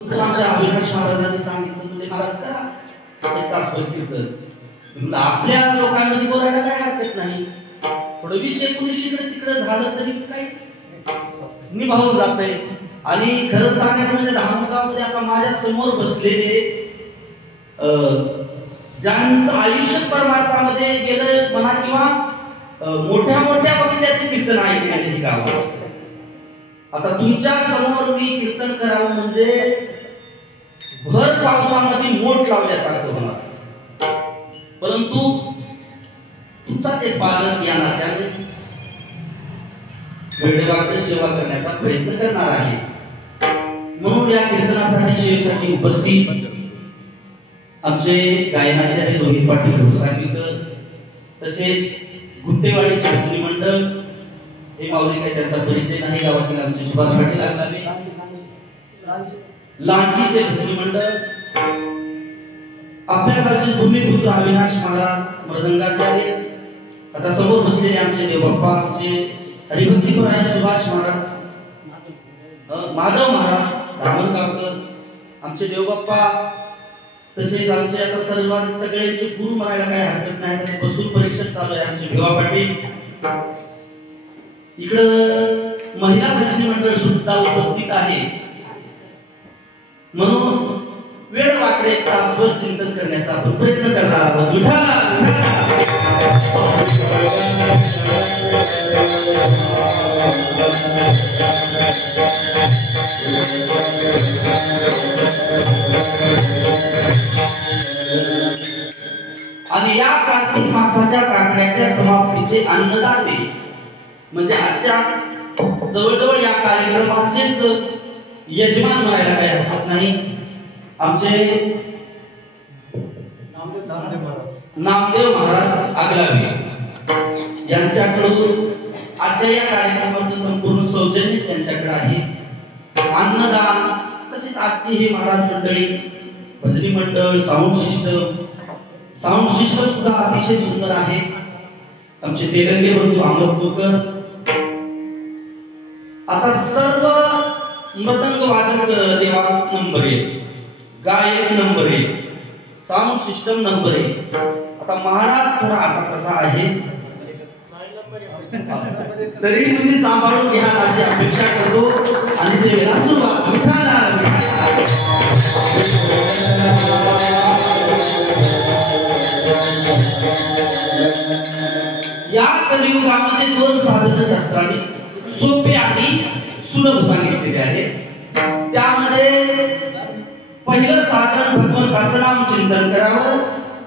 आमच्या अविनाश महाराजांनी सांगितलं म्हणजे महाराज का एक तासभर कीर्तन आपल्या लोकांमध्ये बोलायला काय हरकत नाही. थोडं 20-19 इकडे तिकडे झालं तरी काही निभावून जातंय. आणि खरं सांगायचं म्हणजे धामणगावमध्ये आता माझ्या समोर बसलेले ज्यांचं आयुष्य परमार्थामध्ये गेलं म्हणा किंवा मोठ्या मोठ्या वक्त्याचे कीर्तन ऐकण्याची गाव. आता तुमच्या समोर मी कीर्तन करावं म्हणजे भर पावसामध्ये मोठ लावल्यासारखं होणार. परंतु तुमचाच एक पालक या नात्याने वेळेवाकडे सेवा करण्याचा प्रयत्न करणार आहे. म्हणून या कीर्तनासाठी सेवेसाठी उपस्थित आमचे गायनाचार्य रोहित पाटील घोसाळकर, तसेच गुंटेवाडी संस्कृती मंडळ हे माऊली काही त्याचा परिचय नाही. गावातील आमचे सुभाष पाटील लागलावे, लांचीचे भजनी मंडळ, आपल्या गावचे भूमिपुत्र अविनाश महाराज मृदंगाचार्य, आता समोर बसलेले आमचे देवबाप्पा, आमचे हरिभक्तीपरायण सुभाष महाराज, माधव महाराज धामणगावकर, आमचे देवबाप्पा, तसेच आमचे आता सर्वात सगळ्यांचे गुरु म्हणायला काही हरकत नाही. तर बसून परीक्षा चालू आहे आमचे भिवा पाटील. इकडं महिला भजनी मंडळ सुद्धा उपस्थित आहे. म्हणून वेळ वाकडे तासभर चिंतन करण्याचा आपण प्रयत्न करणार आहोत. आणि या कार्तिक मासाच्या काकड्याच्या समाप्तीचे अन्नदाते म्हणजे आजच्या जवळजवळ या कार्यक्रमाचेच यजमान म्हणायला काही हरकत नाही. आमचे नामदेव महाराज आगलावे यांच्याकडून आजच्या या कार्यक्रमाचं संपूर्ण सौजन्य त्यांच्याकडे आहे. अन्नदान, तसेच आजची ही महाराज मंडळी, भजनी मंडळ, साऊंड सिस्टम सुद्धा अतिशय सुंदर आहे. आमचे तेलंगे बंधू अमरपूरकर, आता सर्व मृदंग वादक देवा नंबर 1, गायक नंबर 1, साऊंड सिस्टम नंबर 1. आता महाराज थोडा असा तसा आहे तरी तुम्ही सांभाळून घ्याल अशी अपेक्षा करतो. आणि सेवेला सुरुवात या कलियुगामध्ये 2 साधन शास्त्राने सोपे आणि सुलभ सांगितलेले आहे. त्यामध्ये पहिलं साधन भगवंताचं नाम चिंतन करावं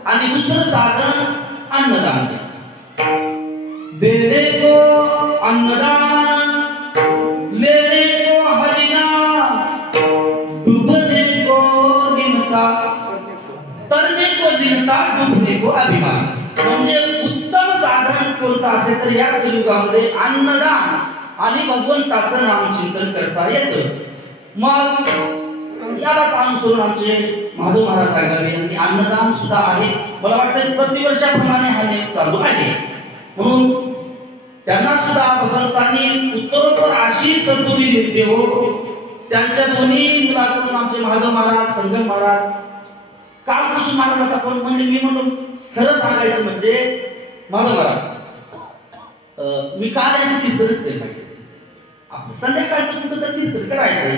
आणि दुसरं साधन अन्नदान. देने को अन्नदान, लेने को हरिनाम, डूबने को निमता, तरने को दिनता, डूबने को अभिमान. म्हणजे उत्तम साधन कोणतं असेल तर या कलियुगामध्ये अन्नदान आणि भगवंताचं नामचिंतन करता येतं. मग यालाच अनुसरून आमचे माधव महाराज आगलावे यांनी अन्नदान सुद्धा आहे. मला वाटतं प्रतिवर्षाप्रमाणे हा नियम चालू आहे. म्हणून त्यांना सुद्धा भगवंतांनी उत्तरोत्तर अशी सद्बुद्धी देवो. त्यांच्या दोन्ही मुलाकडून आमचे माधव महाराज, संगम महाराज, कालकृष्ण महाराजाचा पण म्हणजे मी म्हणून खरं सांगायचं म्हणजे माधव महाराज मी काल याचं कीर्तनच केलं नाही. संध्याकाळचं कुठं तर कीर्तन करायचंय.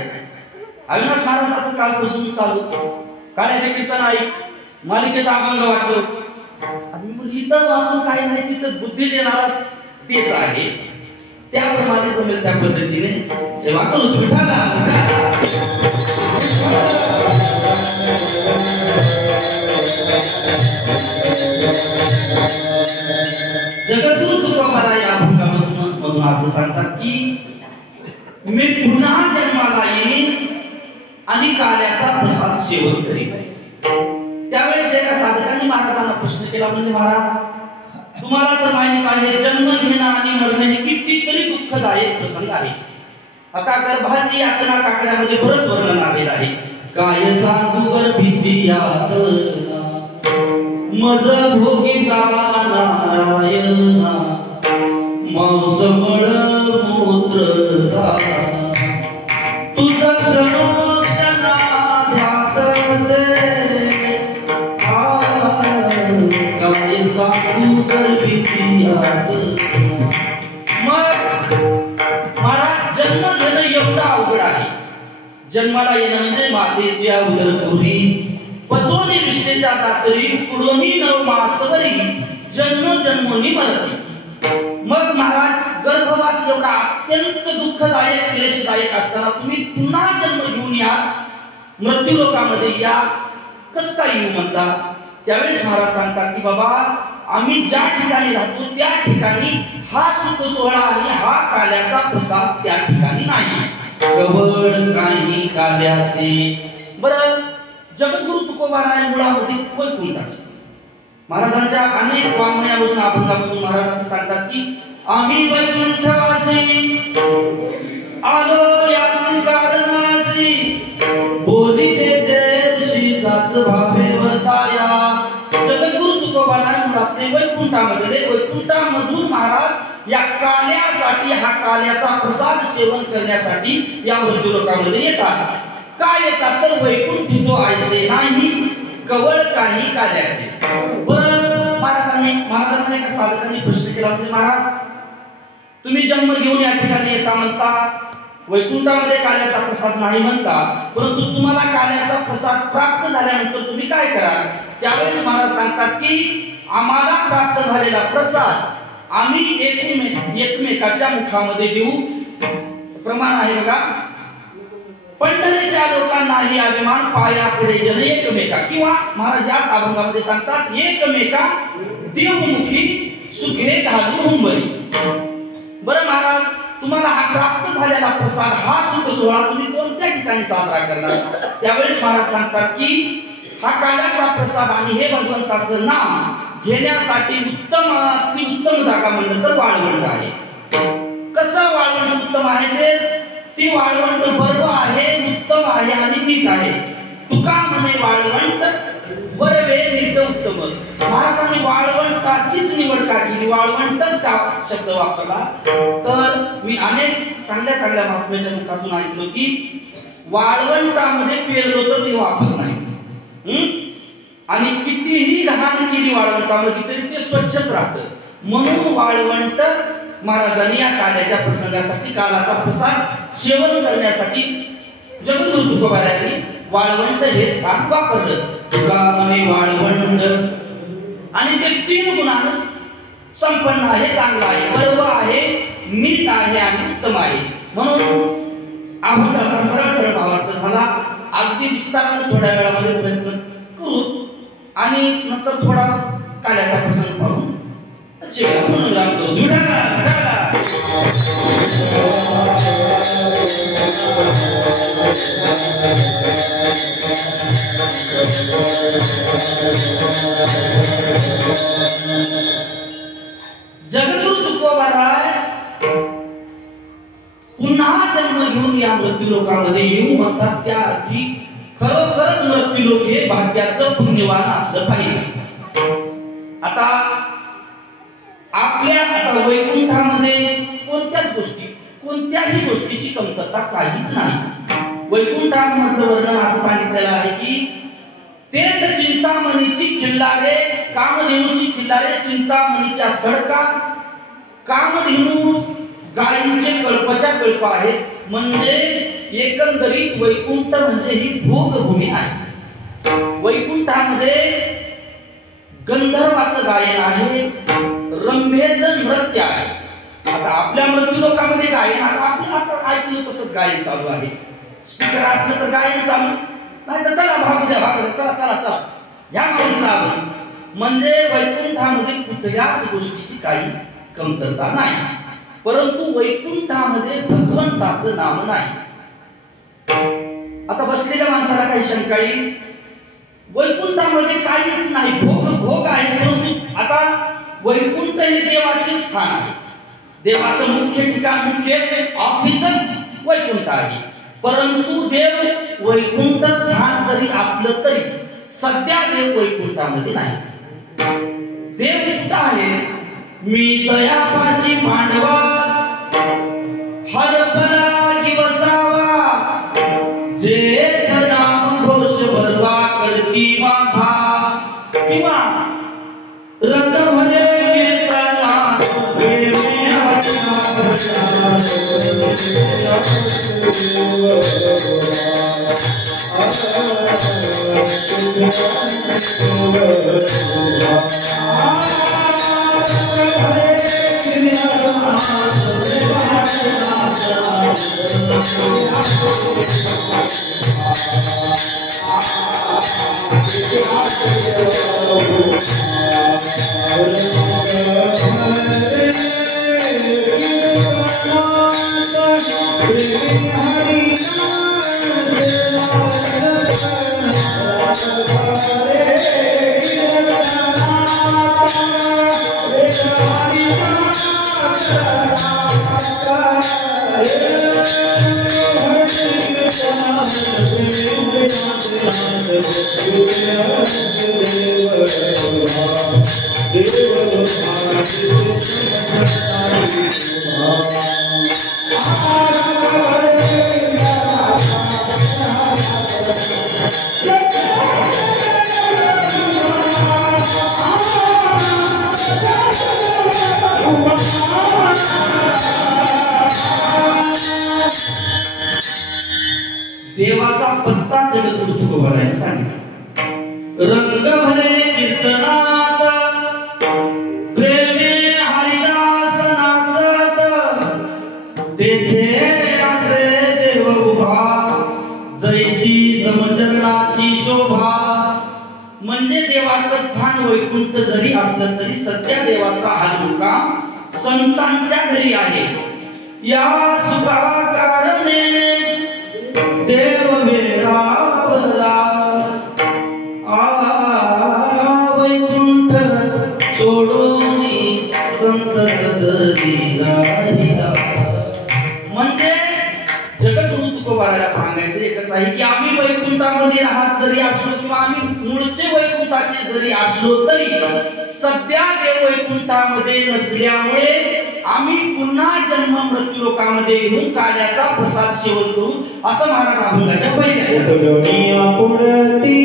अविनाश महाराजाचं कालपासून चालू काल्याचे कीर्तन ऐक, मालिकेत अभंग वाचव. आणि मग इथं वाचून काही नाही, तिथं बुद्धी देणारा तेच आहे. त्याप्रमाणे जमेल त्या पद्धतीने सेवा करू. जगद्गुरु तुकोबारा या अभंगामधून असं सांगतात की मी पुन्हा जन्माला येईन आणि काल्याचा प्रसाद सेवन करीन. त्यावेळेस एका साधकांनी महाराजांना प्रश्न केला, म्हणजे महाराज तुम्हाला तर माहिती आहे जन्म घेणं आणि मरण हे कितीतरी दुःखदायक प्रसंग आहे. आता गर्भाची यातना काकड्यामध्ये बरंच वर्णन आलेलं आहे. काय सांगू गर्भीची यातना मज भोगिता नारायणा मांस मळ मूत्र तुझं क्षणोक्षणा घरात. मग महाराज जन्म घेणं एवढं अवघड आहे. जन्माला येणं म्हणजे मातेच्या उदरपुरी पचोनी विष्णेच्या दातरी कुडोनी नव मासवरी जन्म जन्मोनी मरती. मग महाराज गर्भवास एवढा अत्यंत दुःखदायक क्लेशदायक असताना तुम्ही पुन्हा जन्म घेऊन या मृत्यू लोकामध्ये या कस काय येऊ म्हणता. त्यावेळेस महाराज सांगतात की बाबा आम्ही ज्या ठिकाणी राहतो त्या ठिकाणी हा सुख सोहळा आणि हा काल्याचा प्रसाद त्या ठिकाणी नाही. कवळ काही काल्याचे. बरं जगद्गुरु तुकोबाराय मुळामध्ये वैकुंठाचे. महाराजांच्या अनेक वाङ्मयामधून अभंगामधून महाराज असं सांगतात की आम्ही वैकुंठवासी आलो याचे कारणाशी बोली देते ऋषी साच भावे वर्ताया. जगद्गुरु तुकोबाराय मुळातले वैकुंठामध्ये वैकुंठामधून महाराज या काल्यासाठी हा काल्याचा प्रसाद सेवन करण्यासाठी या मृत्यू लोकांमध्ये येतात. काय येतात तर वैकुंठ तो ऐसे नाही कवळ काही काल्याचे. बरं महाराजांना एका साधकांनी प्रश्न केला म्हणजे महाराज तुम्ही जन्म घेऊन या ठिकाणी येता म्हणता वैकुंठामध्ये काल्याचा प्रसाद नाही म्हणता परंतु तुम्हाला काल्याचा प्रसाद प्राप्त झाल्यानंतर तुम्ही काय कराल. त्यावेळेस महाराज सांगतात की आम्हाला प्राप्त झालेला प्रसाद आम्ही एकमेकाच्या मुखामध्ये देऊ. प्रमाण आहे बघा. पंढरीच्या लोकांनाही अभिमान पाया पुढे जन एकमेका. किंवा महाराज याच अभंगामध्ये सांगतात एकमेका देवमुखी सुखे घालू हुंबरी. बरं महाराज तुम्हाला हा प्राप्त झालेला प्रसाद हा सुख सोहळा तुम्ही कोणत्या ठिकाणी साजरा करणार. त्यावेळेस महाराज सांगतात की हा काल्याचा प्रसाद आणि हे भगवंताचं नाम घेण्यासाठी उत्तमातली उत्तम जागा म्हणलं तर वाळवंट आहे. कसं वाळवंट उत्तम आहे ते ती वाळवंट बर्व आहे उत्तम आहे आणि मीठ आहे. तुका म्हणे वाळवंट बर्वे मीठ उत्तम. महाराजांनी वाळवंटाचीच निवड का केली वाळवंटच का शब्द वापरला तर मी अनेक चांगल्या चांगल्या महात्म्याच्या मुखातून ऐकलो की वाळवंटामध्ये पेरलो तर ते वापरत नाही आणि कितीही घाण केली वाळवंटामध्ये तरी ते स्वच्छच राहतं. म्हणून वाळवंट महाराजांनी या काल्याच्या प्रसंगासाठी कालाचा प्रसाद सेवन करण्यासाठी जगद्गुरु तुकोबारायांनी वाळवंट हे स्थान वापरलं. तुका म्हणे वाळवंट आणि ते 3 गुणांनी संपन्न आहे चांगला आहे बर्व आहे मीठ आहे आणि उत्तम आहे. म्हणून अभंगाचा सरळ सरळ भावार्थ झाला. अगदी विस्ताराने थोड्या वेळामध्ये प्रयत्न करू आणि नंतर थोडा काल्याचा प्रसंग पाहून पुनर्राम करू. जगद्गुरु तुकोबाराय पुन्हा जन्म घेऊन या मृत्यू लोकांमध्ये येऊ म्हणतात. त्या अर्थी खरोखरच मृत्यू लोक हे भाग्याचं पुण्यवान असलं पाहिजे. आता वैकुंठामध्ये कोणत्याही गोष्टीची कमतरता काहीच नाही. वैकुंठामधलं वर्णन असं सांगितलेलं आहे की तेथ चिंतामणीची खिल्लारे कामधेनूची खिल्लारे चिंतामणीच्या सडका कामधेनू गायींचे कल्पच्या कल्प आहेत. म्हणजे एकंदरीत वैकुंठ म्हणजे ही भोगभूमी आहे. वैकुंठामध्ये गंधर्वाचं गायन आहे रंभेचं नृत्य आहे. आता आपल्या मृत्यू लोकांमध्ये गायन आता आपण ऐकलं तसंच गायन चालू आहे. स्पीकर असलं तर गायन चालू नाही तर चला भागू द्या चला चला चला ह्या मागणीचा आपण म्हणजे वैकुंठामध्ये कुठल्याच गोष्टीची काही कमतरता नाही. परंतु वैकुंठामध्ये भगवंताचं नाम नाही. आता बसलेल्या माणसाला काही शंका येईल वैकुंठामध्ये काहीच नाही भोग आहे. परंतु आता वैकुंठ हे देवाचे स्थान आहे. देवाचं मुख्य ठिकाण मुख्य ऑफिसच वैकुंठ आहे. परंतु देव वैकुंठ स्थान जरी असलं तरी सध्या देव वैकुंठामध्ये नाही. देव कुठं आहे. मी दयापाशी मांडवा हरपला की बसावा जे नाम घोष भरवा करती माझा किंवा रथ भले कीर्तना देवाचा पत्ता जगद्गुरु तुकोबारायांनी सांगितलं. रंग भरे कीर्तनात प्रेमे हरिदास नाचत, तेथे असे देव उभा जैसी समचरणाची शोभा. म्हणजे देवाचं स्थान वैकुंठ जरी असलं तरी सध्या देवाचा हा मुकाम संतांच्या घरी आहे. या सुखा कारणे देव वेळावला वैकुंठ सोडून संत राहिला. म्हणजे जगद्गुरु तुकोबाराला सांगायचं एकच आहे की आम्ही वैकुंठामध्ये राहत जरी असलो किंवा आम्ही मूळचे वैकुंठाचे जरी असलो तरी सध्या देव वैकुंठामध्ये नसल्यामुळे आम्ही पुन्हा जन्म मृत्यू लोकामध्ये घेऊन काल्याचा प्रसाद सेवन करू असं महाराज अभंगाच्या पहिल्या उपदोनिया पुढती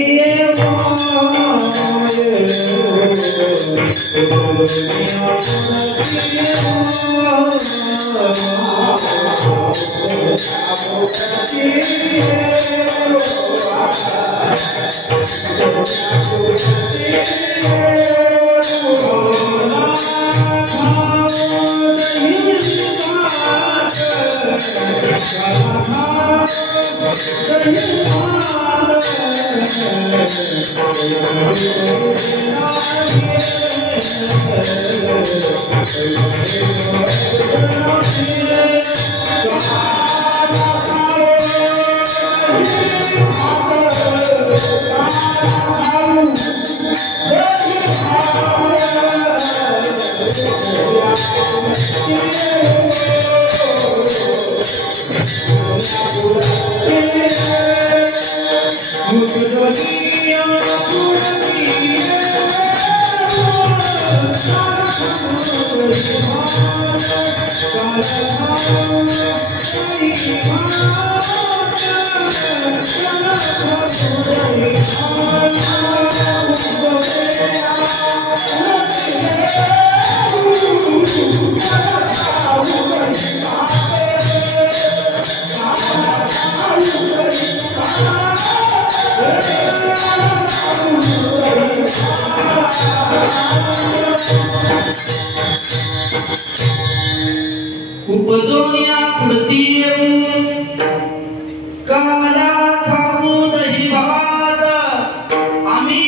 काला खाऊ दही भात. आम्ही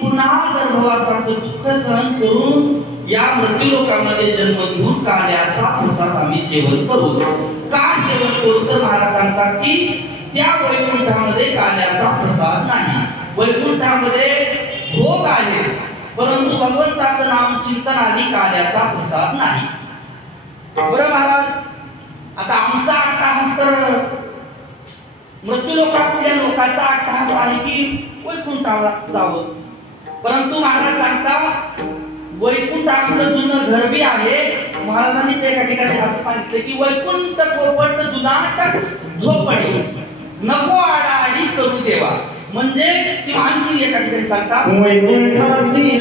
पुन्हा गर्भवासाचं दुःख सहन करून या मृत्यू लोकांमध्ये जन्म घेऊन काल्याचा प्रसाद आम्ही सेवन करू. का सेवन करू तर महाराज सांगतात की त्या वैकुंठामध्ये काल्याचा प्रसाद नाही. वैकुंठामध्ये भोग आहे परंतु भगवंताचं नाम चिंतन आधी काल्याचा प्रसाद नाही. बरं महाराज, आता आमचा अट्टहास तर मृत्यू लोकातल्या लोकांचा अट्टहास आहे की वैकुंठाला जावं. परंतु महाराज सांगता वैकुंठ आमचं जुनं घर बी आहे. महाराजांनी ते एका ठिकाणी असं सांगितलं की वैकुंठ कोपट जुनाट झोपडे नको आडाआडी करू देवा. म्हणजे ती आणखी एका ठिकाणी सांगतात वैकुंठासी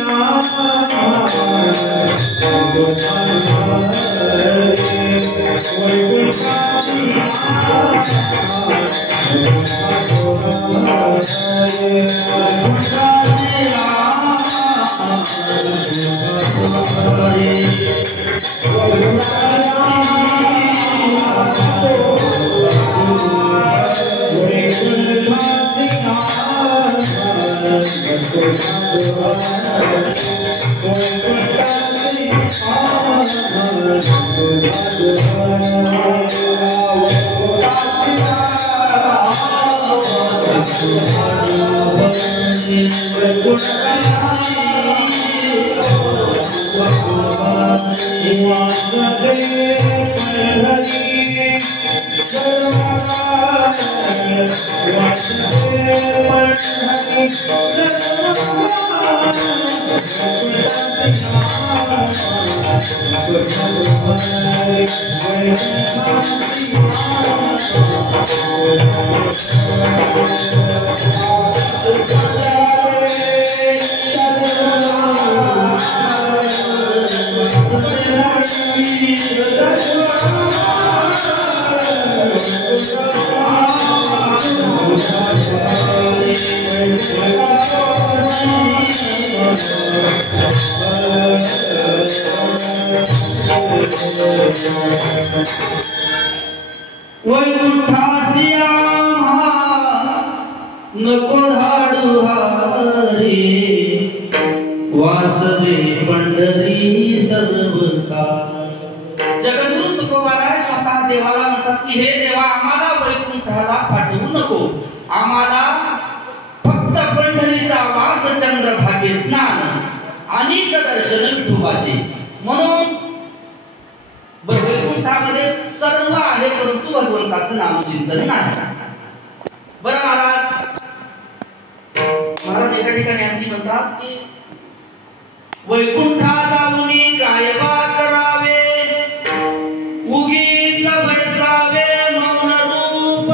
नको धाडू हारे वासदे पंढरी सर्वका. जगद्गुरु तुकोबाराय स्वतः देवाला म्हणतात की हे देवा आम्हाला वैकुंठाला पाठवू नको, आम्हाला फक्त पंढरीचा वास चंद्रभागे स्नान अनेक दर्शन विठोबाचे. म्हणून वैकुंठामध्ये सर्व आहे परंतु भगवंताचं नामचिंतन नाही. बरं महाराज एका ठिकाणी आणखी म्हणतात की वैकुंठा जाऊनी काय बा करावे उगीच बैसावे मौन रूप.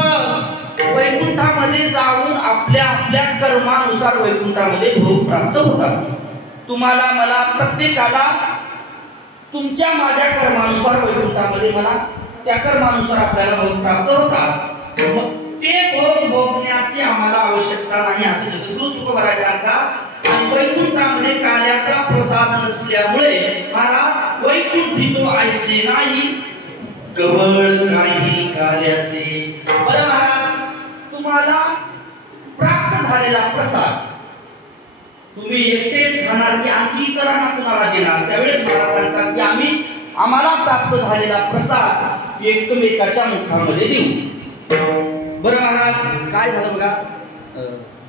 वैकुंठामध्ये जाऊन आपल्या आपल्या कर्मानुसार वैकुंठामध्ये भोग प्राप्त होतात. तुम्हाला मला प्रत्येकाला तुमच्या माझ्या कर्मानुसार वैकुंठामध्ये मला त्या कर्मानुसार आपल्याला भोग प्राप्त होतात. मग ते भोग भोगण्याची आम्हाला आवश्यकता नाही असं जगद्गुरु तुकोबाराय सांगतात. आणि वैकुंठामध्ये काल्याचा प्रसाद नसल्यामुळे मला वैकुंठी तो आयसे नाही कवळ काही काल्याचे. बरं महाराज तुम्हाला प्राप्त झालेला प्रसाद तुम्ही एकटेच खाणार की आणखी इतरांना कुणाला देणार. त्यावेळेस मला सांगतात की आम्ही आम्हाला प्राप्त झालेला प्रसाद एकमेकाच्या मुखामध्ये देऊ. बरं महाराज काय झालं बघा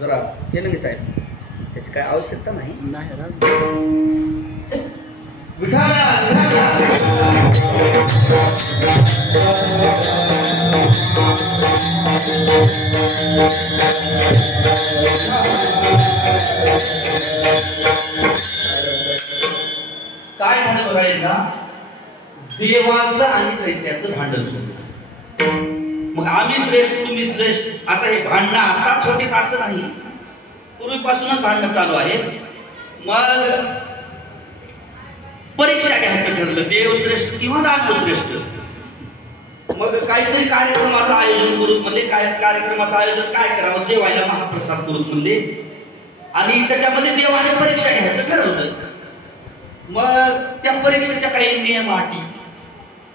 जरा केलं नाही साहेब, त्याची काय आवश्यकता नाही. विठाला काय झालं बघा एकदा देवाचं आणि दैत्याचं भांडण सुरू. मग आम्ही श्रेष्ठ तुम्ही श्रेष्ठ. आता हे भांडणं आताच होते असं नाही, पूर्वीपासूनच भांडणं चालू आहे. मग परीक्षा घ्यायचं ठरलं देव श्रेष्ठ किंवा दानव श्रेष्ठ. मग काहीतरी कार्यक्रमाचं आयोजन करून म्हणजे कार्यक्रमाचं आयोजन काय करावं, जेवायला महाप्रसाद करून म्हणले आणि त्याच्यामध्ये देवाने परीक्षा घ्यायचं ठरवलं. मग त्या परीक्षेच्या काही नियम अटी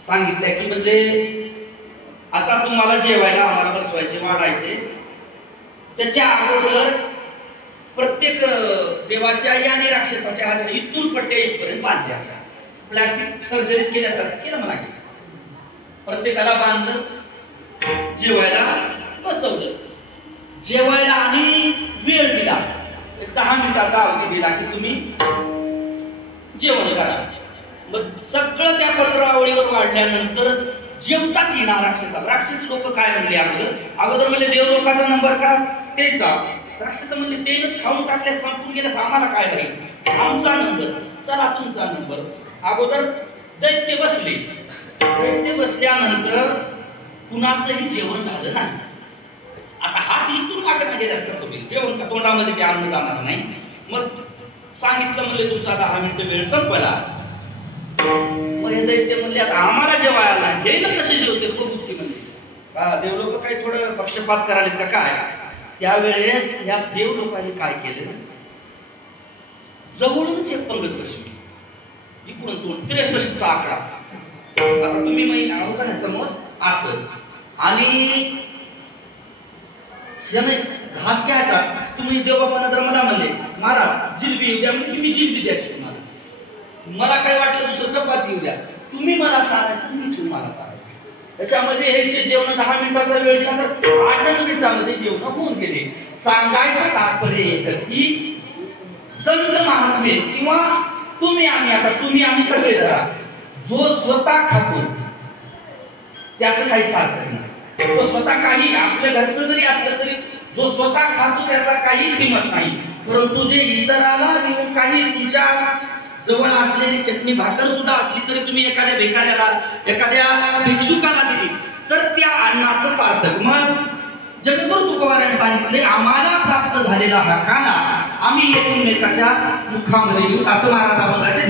सांगितल्या की म्हणजे आता तुम्हाला जेवायला आम्हाला बसवायचे वाढायचे. त्याच्या अगोदर प्रत्येक देवाच्या आणि राक्षसाच्या इथून पट्ट्या इथपर्यंत बांधल्या अशा प्लास्टिक सर्जरी केल्यासारखं केलं म्हणा. प्रत्येकाला बांधलं, जेवायला बसवलं. जेवायला आणि वेळ दिला, 10 मिनिटाचा अवधी दिला की तुम्ही जेवण करा. मग सगळं त्या पत्रावळीवर वाढल्यानंतर जेवताच येणार राक्षस लोक काय म्हणले अगोदर म्हणजे देवलोकाचा नंबर का तेच राक्षस म्हणले तेच खाऊन टाकल्या संपून गेल्या आम्हाला काय राहील आमचा नंबर चला तुमचा नंबर. अगोदर दैत्य बसले, दैत्य बसल्यानंतर कुणाचंही जेवण झालं नाही. आता हात इथून मागत गेल्यास कसं होईल? जेवण का तोंडामध्ये ते अन्न जाणार नाही. मग सांगितलं म्हणले तुमचा 10 मिनिटं वेळ संपला. मग हे दैत्य म्हणले आता आम्हाला जेवायला हे ना कसे जेवते प्रवृत्ती म्हणते का देव लोक काही थोडं पक्षपात करायला का काय? त्यावेळेस या देव लोकांनी काय केलं, जवळूनच एक पंगत बसली. इकडून तोंड 63 आकडा. आता तुम्ही माहिती का नाही समोर असं आणि याने घास घ्यायचा. तुम्ही देवबाबांना जर मला म्हणले मारा जिलबी येऊ द्या म्हणजे की मी जिलबी द्यायची तुम्हाला. मला काय वाटलं दुसरं चपाती येऊ द्या, तुम्ही मला चालायचं मी तुम्हाला चालायचं. त्याच्यामध्ये हे जे जेवण 10 मिनिटाचा वेळ दिला तर 8 मिनिटामध्ये जेवण होऊन गेले. सांगायचं तात्पर्य एकच की संत महात्मे किंवा तुम्ही आम्ही, आता तुम्ही आम्ही सगळे जरा जो स्वतः खातो त्याचं काही सार्थक नाही. जो स्वतः काही आपल्या घरचं जरी असलं तरी जो स्वतः खातो त्याचा काही किंमत नाही. परंतु जे इतराला देऊन काही तुमच्या जवळ असलेली चटणी भाकर सुद्धा असली तरी तुम्ही एखाद्या भिकाऱ्याला एखाद्या भिक्षुकाला दिली तर त्या अन्नाचं सार्थक. मग जगद्गुरु तुकोबारायांनी सांगितले आम्हाला प्राप्त झालेला हा खाना आम्ही एकमेकाच्या मुखामध्ये घेऊ असं महाराज बोलायचे.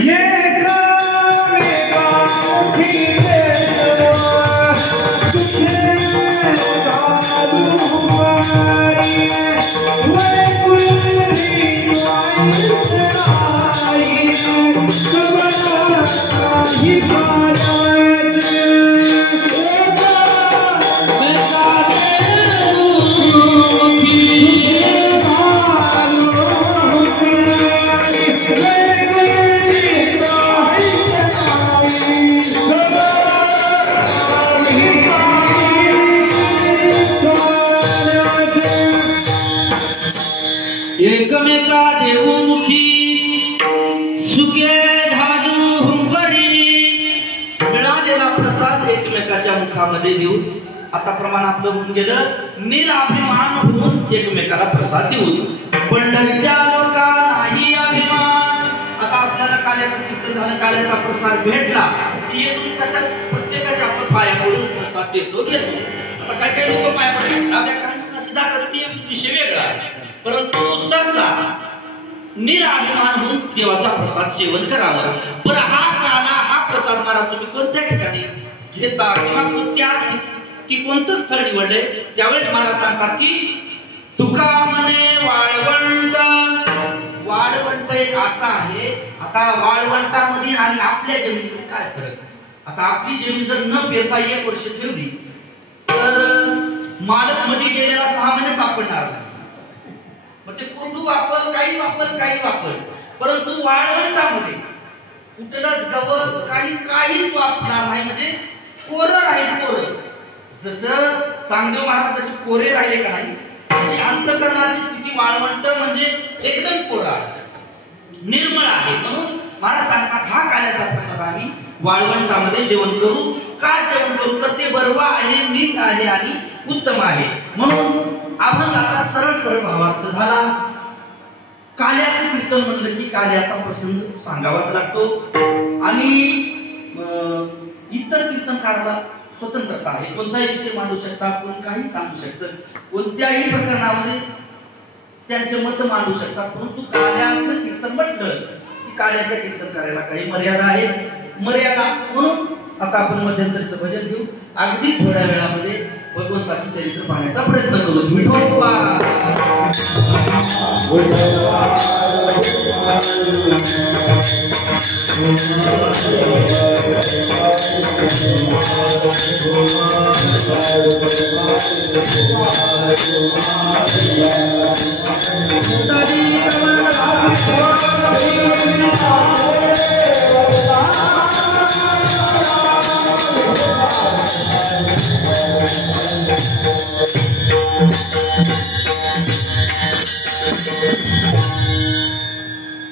एकमेका देवमुखी सुखे धादू हुंबरी. मिळालेला प्रसाद एकमेकाच्या मुखामध्ये देऊ. आता प्रमाण आपलं होऊन गेलं. निराभिमान होऊन एकमेकाला प्रसाद देऊ. पंढरीच्या लोका नाही अभिमान. आता आपल्याला काल्याचं कीर्तन झालं, काल्याचा प्रसाद भेटला की येथून त्याच्या प्रत्येकाच्या आपण पाया पडून प्रसाद देतो घेतो. आता काही काही लोक पाया पडतात असं जातात ते विषय वेगळा आहे. परंतु सहसा निराभिमान होऊन देवाचा प्रसाद सेवन करावं. पण हा काला हा प्रसाद महाराज तुम्ही कोणत्या ठिकाणी घेता किंवा त्या की कोणतं स्थळ निवडले त्यावेळेस महाराज सांगतात की तुका म्हणे वाळवंट. वाळवंट एक असा आहे. आता वाळवंटामध्ये आणि आपल्या जमिनीमध्ये काय फरक? आता आपली जमीन जर न पेरता 1 वर्ष ठेवली तर मालक मध्ये गेलेला 6 महिने सापडणार नाही. मग ते कोंडू वापर काही वापर. परंतु वाळवंटामध्ये कुठलंच गवत काहीच वापरणार नाही. म्हणजे कोरं राहील. कोरं जसं चांगदेव महाराज जसे कोरे राहिले का नाही तशी अंतःकरणाची स्थिती वाळवंट म्हणजे एकदम कोरं आहे, निर्मळ आहे. म्हणून महाराज सांगतात हा काल्याचा प्रसाद आम्ही वाळवंटामध्ये सेवन करू. का सेवन करू तर ते बरवा आहे, नीट आहे आणि उत्तम आहे. म्हणून अभंगाचा सरळ भावार्थ झाला. काल्याचं कीर्तन म्हणलं की काल्याचा प्रसंग सांगावाच लागतो. आणि इतर कीर्तनकाराला स्वतंत्रता आहे. कोणताही विषय मांडू शकतात, कोण काही सांगू शकतं, कोणत्याही प्रकरणामध्ये त्यांचे मत मांडू शकतात. परंतु काल्याचं कीर्तन म्हटलं की काल्याच्या कीर्तन करायला काही मर्यादा आहे. म्हणून आता आपण मध्यंतरीचं भजन घेऊ. अगदी थोड्या वेळामध्ये भगवंताचे चरित्र पाहण्याचा प्रयत्न करू. विठोबा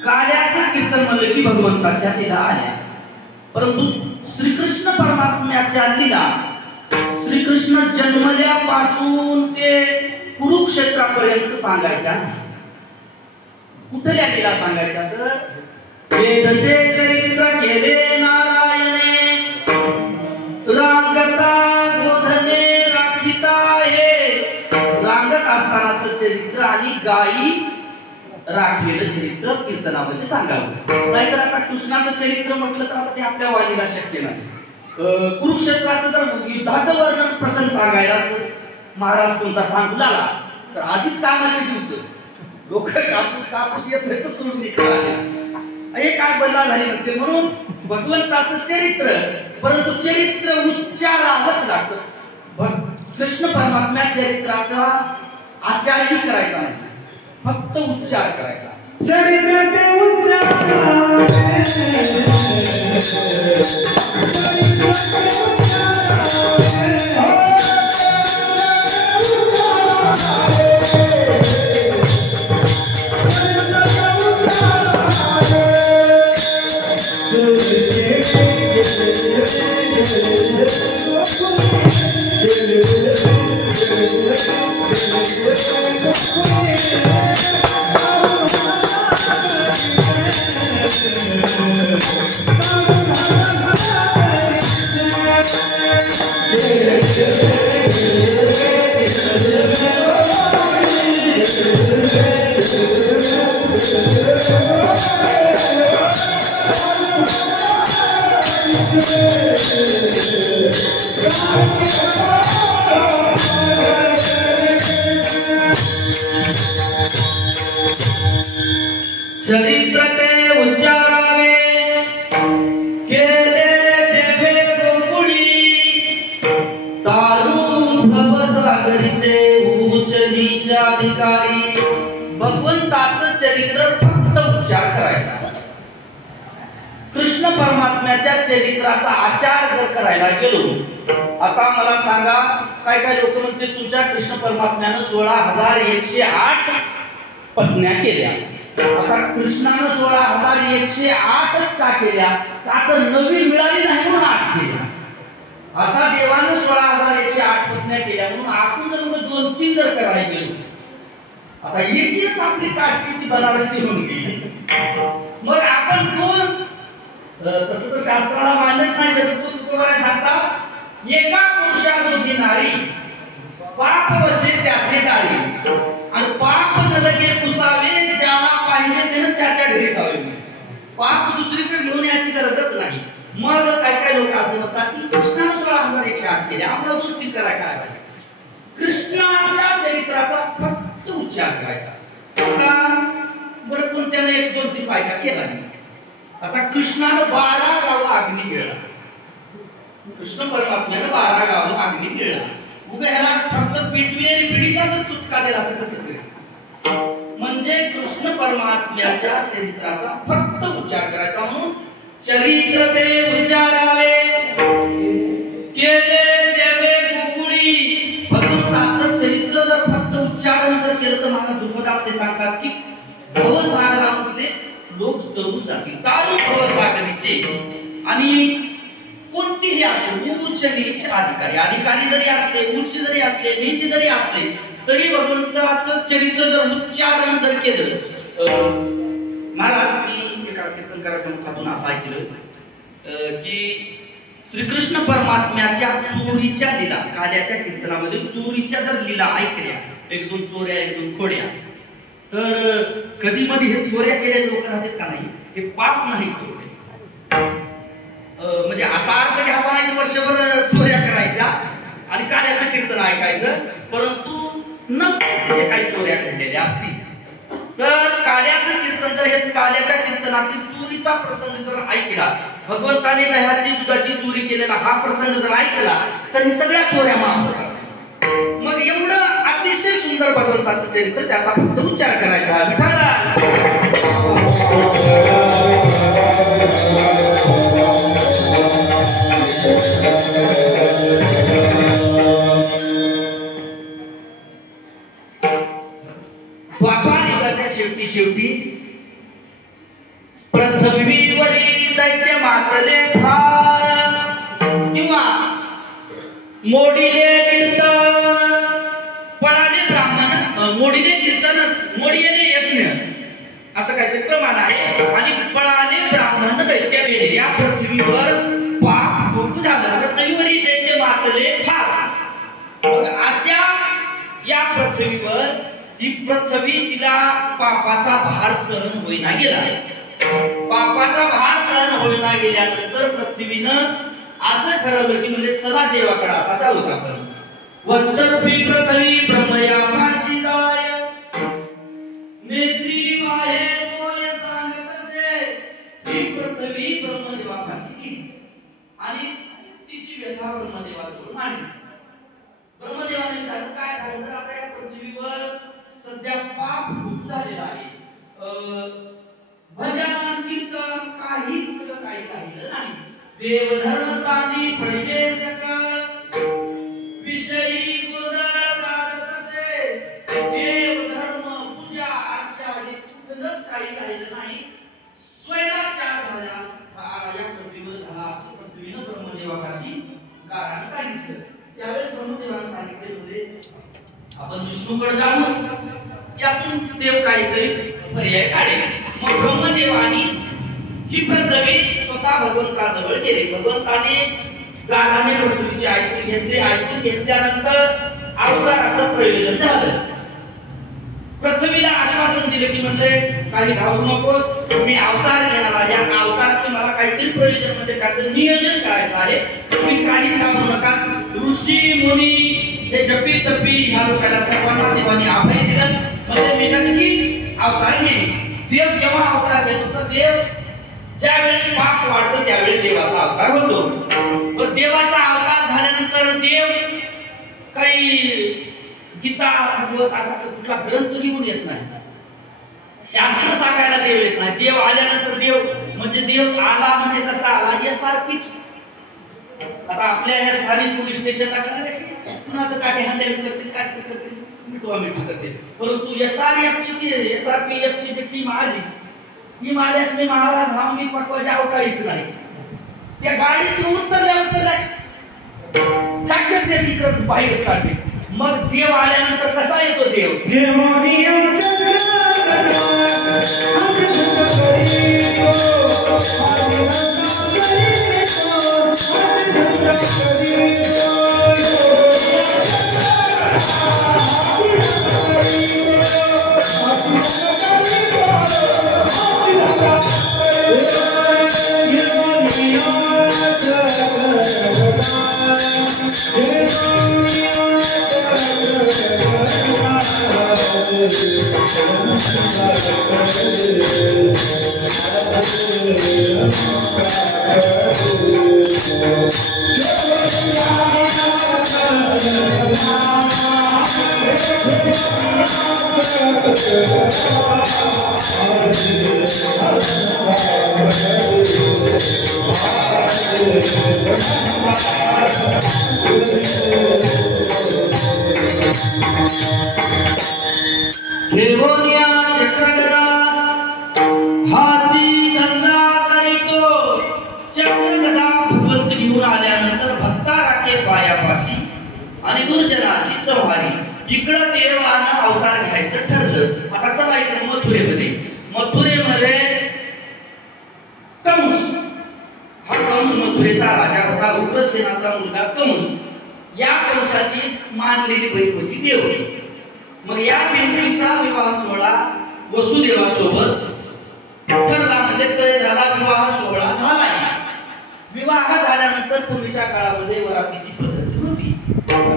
काल्याचं कीर्तन म्हणलं की भगवंताच्या लीला आल्या. परंतु श्रीकृष्ण परमात्म्याच्या लीला श्रीकृष्ण जन्मल्यापासून ते कुरुक्षेत्रापर्यंत सांगायच्या. कुठल्या लीला सांगायच्या तर वेदसे चरित्र केले नारायणे रांगता गोधने राखिता हे. रांगता गायी राखलेलं चरित्र कीर्तनामध्ये सांगावं. नाहीतर आता कृष्णाचं चरित्र म्हटलं तर आता ते आपल्या वाणीला शक्य नाही. कुरुक्षेत्राचं जर युद्धाचं वर्णन प्रसंग सांगायला तर महाराज कोणता सांगू लागला तर आधीच कामाचे दिवस लोक कापूस याचं सोडून निघाले. हे काय बदला झाली म्हणते. म्हणून भगवंताचं चरित्र, परंतु चरित्र उच्चारावंच लागतं. कृष्ण परमात्म्या चरित्राचा आचारही करायचा नाही, फक्त उच्चार करायचा. चरित्र ते उच्चार चरित्र ते उच्चारावे केले देवे गोकुळी तारू भवसागरीचे उचलीच्या अधिकारी. भगवंताचं चरित्र फक्त उच्चार करायचा. कृष्ण परमात्म्याच्या चरित्राचा आचार जर करायला गेलो, आता मला सांगा, काय काय लोक म्हणते तुमच्या कृष्ण परमात्म्यानं 16,108 पत्न्या केल्या. आता कृष्णानं 16,108च का केल्या? का तर नवीन मिळाली नाही म्हणून 8 केल्या. आता देवानं 16,108 पत्न्या केल्या म्हणून आपण जर 2-3 जर करायला गेलो, आता एकच आपली काशीची बनारसी होऊन गेली. मग आपण कोण? तसं तर शास्त्राला मान्यच नाही. जगद्गुरु तुकोबाराय सांगतात, एका पुरुषादोगी नारी पाप वसे त्याचे दारी, आणि पाप न लगे पुसावे ज्याला पाहिजे त्यानं त्याच्या घरी जावे. पाप दुसरीकडे घेऊन याची गरजच नाही. मग काय काय लोक असं म्हणतात की कृष्णानं 16,108 केले, आपल्याला 2-3 करायला काय? कृष्णाच्या चरित्राचा फक्त उच्चार करायचा. आता बरं कोणत्यानं 1-2-3 बायका केला नाही. आता कृष्णानं 12 गावं अग्नी गिळला. कृष्ण परमात्म्यानं 12 गावं अग्नी गिळला. उगा ह्याला फक्त पिटलेली पिढीचा जर चुटका दिला तर कसं करेल? म्हणजे कृष्ण परमात्म्याच्या चरित्राचा फक्त उच्चार करायचा. म्हणून चरित्र ते उच्चारावे केले देवे गोकुळी. भगवंताचं चरित्र जर फक्त उच्चारण जर केलं तर मला दुर्मदात ते सांगतात की भवसागरामध्ये लोक तरुण जातील. तारू भवसागरीचे. आणि कोणतीही असो, उच्च नीच अधिकारी, अधिकारी जरी असले, उच्च जरी असले, नीच जरी असले, तरी भगवंताचं चरित्र जर उच्चारण जर केलं. महाराज मी एका कीर्तनकाराच्या मुखातून असं ऐकलं की श्रीकृष्ण परमात्म्याच्या चोरीच्या लीला, काल्याच्या कीर्तनामध्ये चोरीच्या जर लीला ऐकल्या, 1-2 चोऱ्या 1-2 खोड्या, तर कधी मध्ये हे चोऱ्या केलेले लोक राहतात का नाही, हे पाप नाही सोडले. म्हणजे असा अर्थ घ्यायचा नाही वर्षभर चोऱ्या करायच्या आणि काल्याचं कीर्तन ऐकायचं, परंतु न जे काही चोऱ्या घडलेल्या असतील तर काल्याचं कीर्तन जर हे काल्याच्या कीर्तनातील चोरीचा प्रसंग जर ऐकला, भगवंताने दह्याची दुधाची चोरी केलेला हा प्रसंग जर ऐकला तर हे सगळ्या चोऱ्या माफ होतात. मग एवढं अतिशय सुंदर भगवंताचं चरित्र, त्याचा फक्त उच्चार करायचा. विठाला शेवटी प्रथमवीवरी दैत्य मातले फार किंवा मोडीले कीर्तन, पळाले ब्राह्मण, मोडीले कीर्तन, मोडीले यज्ञ, असं काहीतरी प्रमाण आहे. आणि पळाले ब्राह्मण दैत्य वेले, या पृथ्वीवर पाप खूप झालं. प्रथमवीवरी दैत्य मातले फार. अशा या पृथ्वीवर ही पृथ्वी तिला पापाचा भार सहन होईना गेला. पापाचा भार सहन होईना गेल्यानंतर पृथ्वीनं असं ठरवलं की म्हणजे चला देवाकडे आता जाऊ आपण. वत्सर्पी पृथ्वी ब्रह्मयापाशी जाय, नेत्री वाहे तोय सांगत असे. ही पृथ्वी ब्रह्मदेवापाशी गेली आणि तिची व्यथा ब्रह्मदेवाजवळ मांडली. ब्रह्मदेवाने विचारलं काय झालं तर आता या पृथ्वीवर सध्या पाप खूप झालेला आहे. भजन कीर्तन काही राहिलं नाही. देवधर्म साधी पडले सकळ, विषयी गोंधळ गाजत असे. देवधर्म पूजा अर्चा हे कुठलंच काही राहिलं नाही. स्वैराचार झाला या पृथ्वीवर झाला असं पृथ्वीनं ब्रह्मदेवापाशी गाराने सांगितलं. त्यावेळेस ब्रह्मदेवाने सांगितले म्हणजे आपण विष्णूकडे जाऊ, यातून देव काहीतरी पर्याय काढेल. मग ब्रह्मदेवानी ही पृथ्वी स्वतः भगवंताजवळ गेले. भगवंताने गालाने पृथ्वीचे ऐकून घेतले. ऐकून घेतल्यानंतर अवताराचं प्रयोजन झालं. पृथ्वीला आश्वासन दिले की म्हणजे काही घाबरू नकोस, मी अवतार घेणार आहे. या अवताराचे मला काहीतरी प्रयोजन म्हणजे त्याचं नियोजन करायचं आहे. तुम्ही काही घाबरू नका. ऋषी मुनी हे जपी तपी ह्या लोकांना सर्वांना देवाने अभय दिलं. म्हणजे मी नक्की अवतार घेईन. देव जेव्हा अवतार घेतो तर देव ज्या वेळेस पाप वाढतं त्यावेळेस देवाचा अवतार होतो. पण देवाचा अवतार झाल्यानंतर देव काही गीता भागवत असा कुठला ग्रंथ लिहून येत नाही. शास्त्र सांगायला देव येत नाही. देव आल्यानंतर देव म्हणजे देव आला म्हणजे कसा आला यासारखीच. आता आपल्या या स्थानिक पोलीस स्टेशनला कुणाचं काटे हल्ले करते काय करते मिठवा मिठू करते. परंतु एसआरपीएफची जी टीम आली मी माझ्यास मी महाराज हा मी पकवायच्या अवकाळीच नाही. त्या गाडीतून उतरल्या झाकत ते तिकडं बाहेरच काढते. मग देव आल्यानंतर कसा येतो देव? देवोनिया चक्रगदा हाती धंदा करीतो. चक्रगदा भगवंत घेऊन आल्यानंतर भक्ता राखे पायापाशी आणि दुर्जनाशी संहारी. इकडं देवानं अवतार घ्यायचं ठरलं. आता चला इकडे मथुरेमध्ये कंस हा कंस मथुरेचा राजा होता. उग्रसेनाचा मुलगा कंस. या कंसाची मानलेली बहीण होती देवकी. मग या देवकीचा विवाह सोहळा वसुदेवासोबत ठरला. म्हणजे तय झाला. विवाह सोहळा झाला. विवाह झाल्यानंतर पूर्वीच्या काळामध्ये वरातीची पद्धती होती.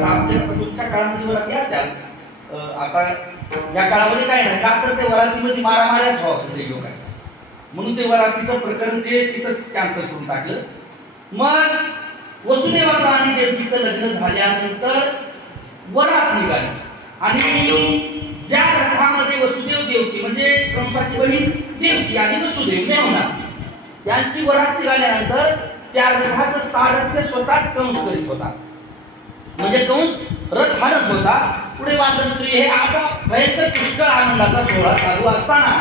आपल्या पूर्वीच्या काळामध्ये वराती असतात. आता या काळामध्ये काय नाही. का तर ते वरातीमध्ये मारामाऱ्याच व्हावं असते लोकांस. म्हणून ते वरातीचं प्रकरण ते तिथंच कॅन्सल करून टाकलं. मग वसुदेवाचं आणि देवकीचं लग्न झाल्यानंतर वरात निघाली आणि ज्या रथामध्ये वसुदेव देवकी म्हणजे कंसाची बहीण देवकी आणि वसुदेव मेहुणा यांची वरात निघाल्यानंतर त्या रथाचं सारथ्य स्वतःच कंस करीत होता. म्हणजे कंस रथ हालत होता. पुढे वाजंत्री हे असा भयंकर पुष्कळ आनंदाचा सोहळा चालू असताना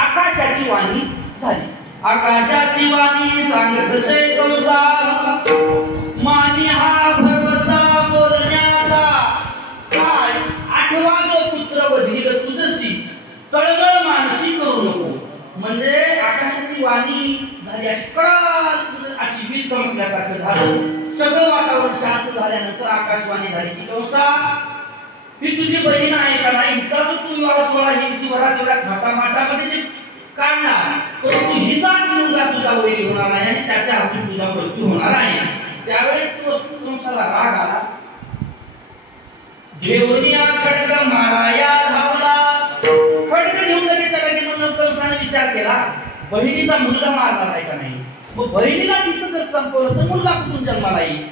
आकाशाची वाणी झाली. आकाशाची वाणी सांगत असे कंसा मानी हा भरवसा बोलण्याचा. काय आठवा जो पुत्र वधील तुझसी तळमळ मानसी करू नको. म्हणजे आकाशाची वाणी झाली. अशी वीज चमकल्यासारखं झालं. सगळं वातावरण शांत झाल्यानंतर आकाशवाणी झाली की कंसा ही तुझी बहीण आहे का नाही, हिचा जो तू विवाह सोहळा हिची वरात एवढ्या थाटामाटामध्ये जे काढला, परंतु हिचाच मुलगा तुझा वैरी होणार आहे आणि त्याच्या हातून तुझा मृत्यू होणार आहे. त्यावेळेस कंसाला राग आला. घेऊनिया खडग माराया धावला. खडग घेऊन लगेच म्हणून कंसाने विचार केला, बहिणीचा मुलगा मारणार आहे का नाही, मग बहिणीलाच इथं जर संपवलं तर मुलगा कुठून जन्माला येईल.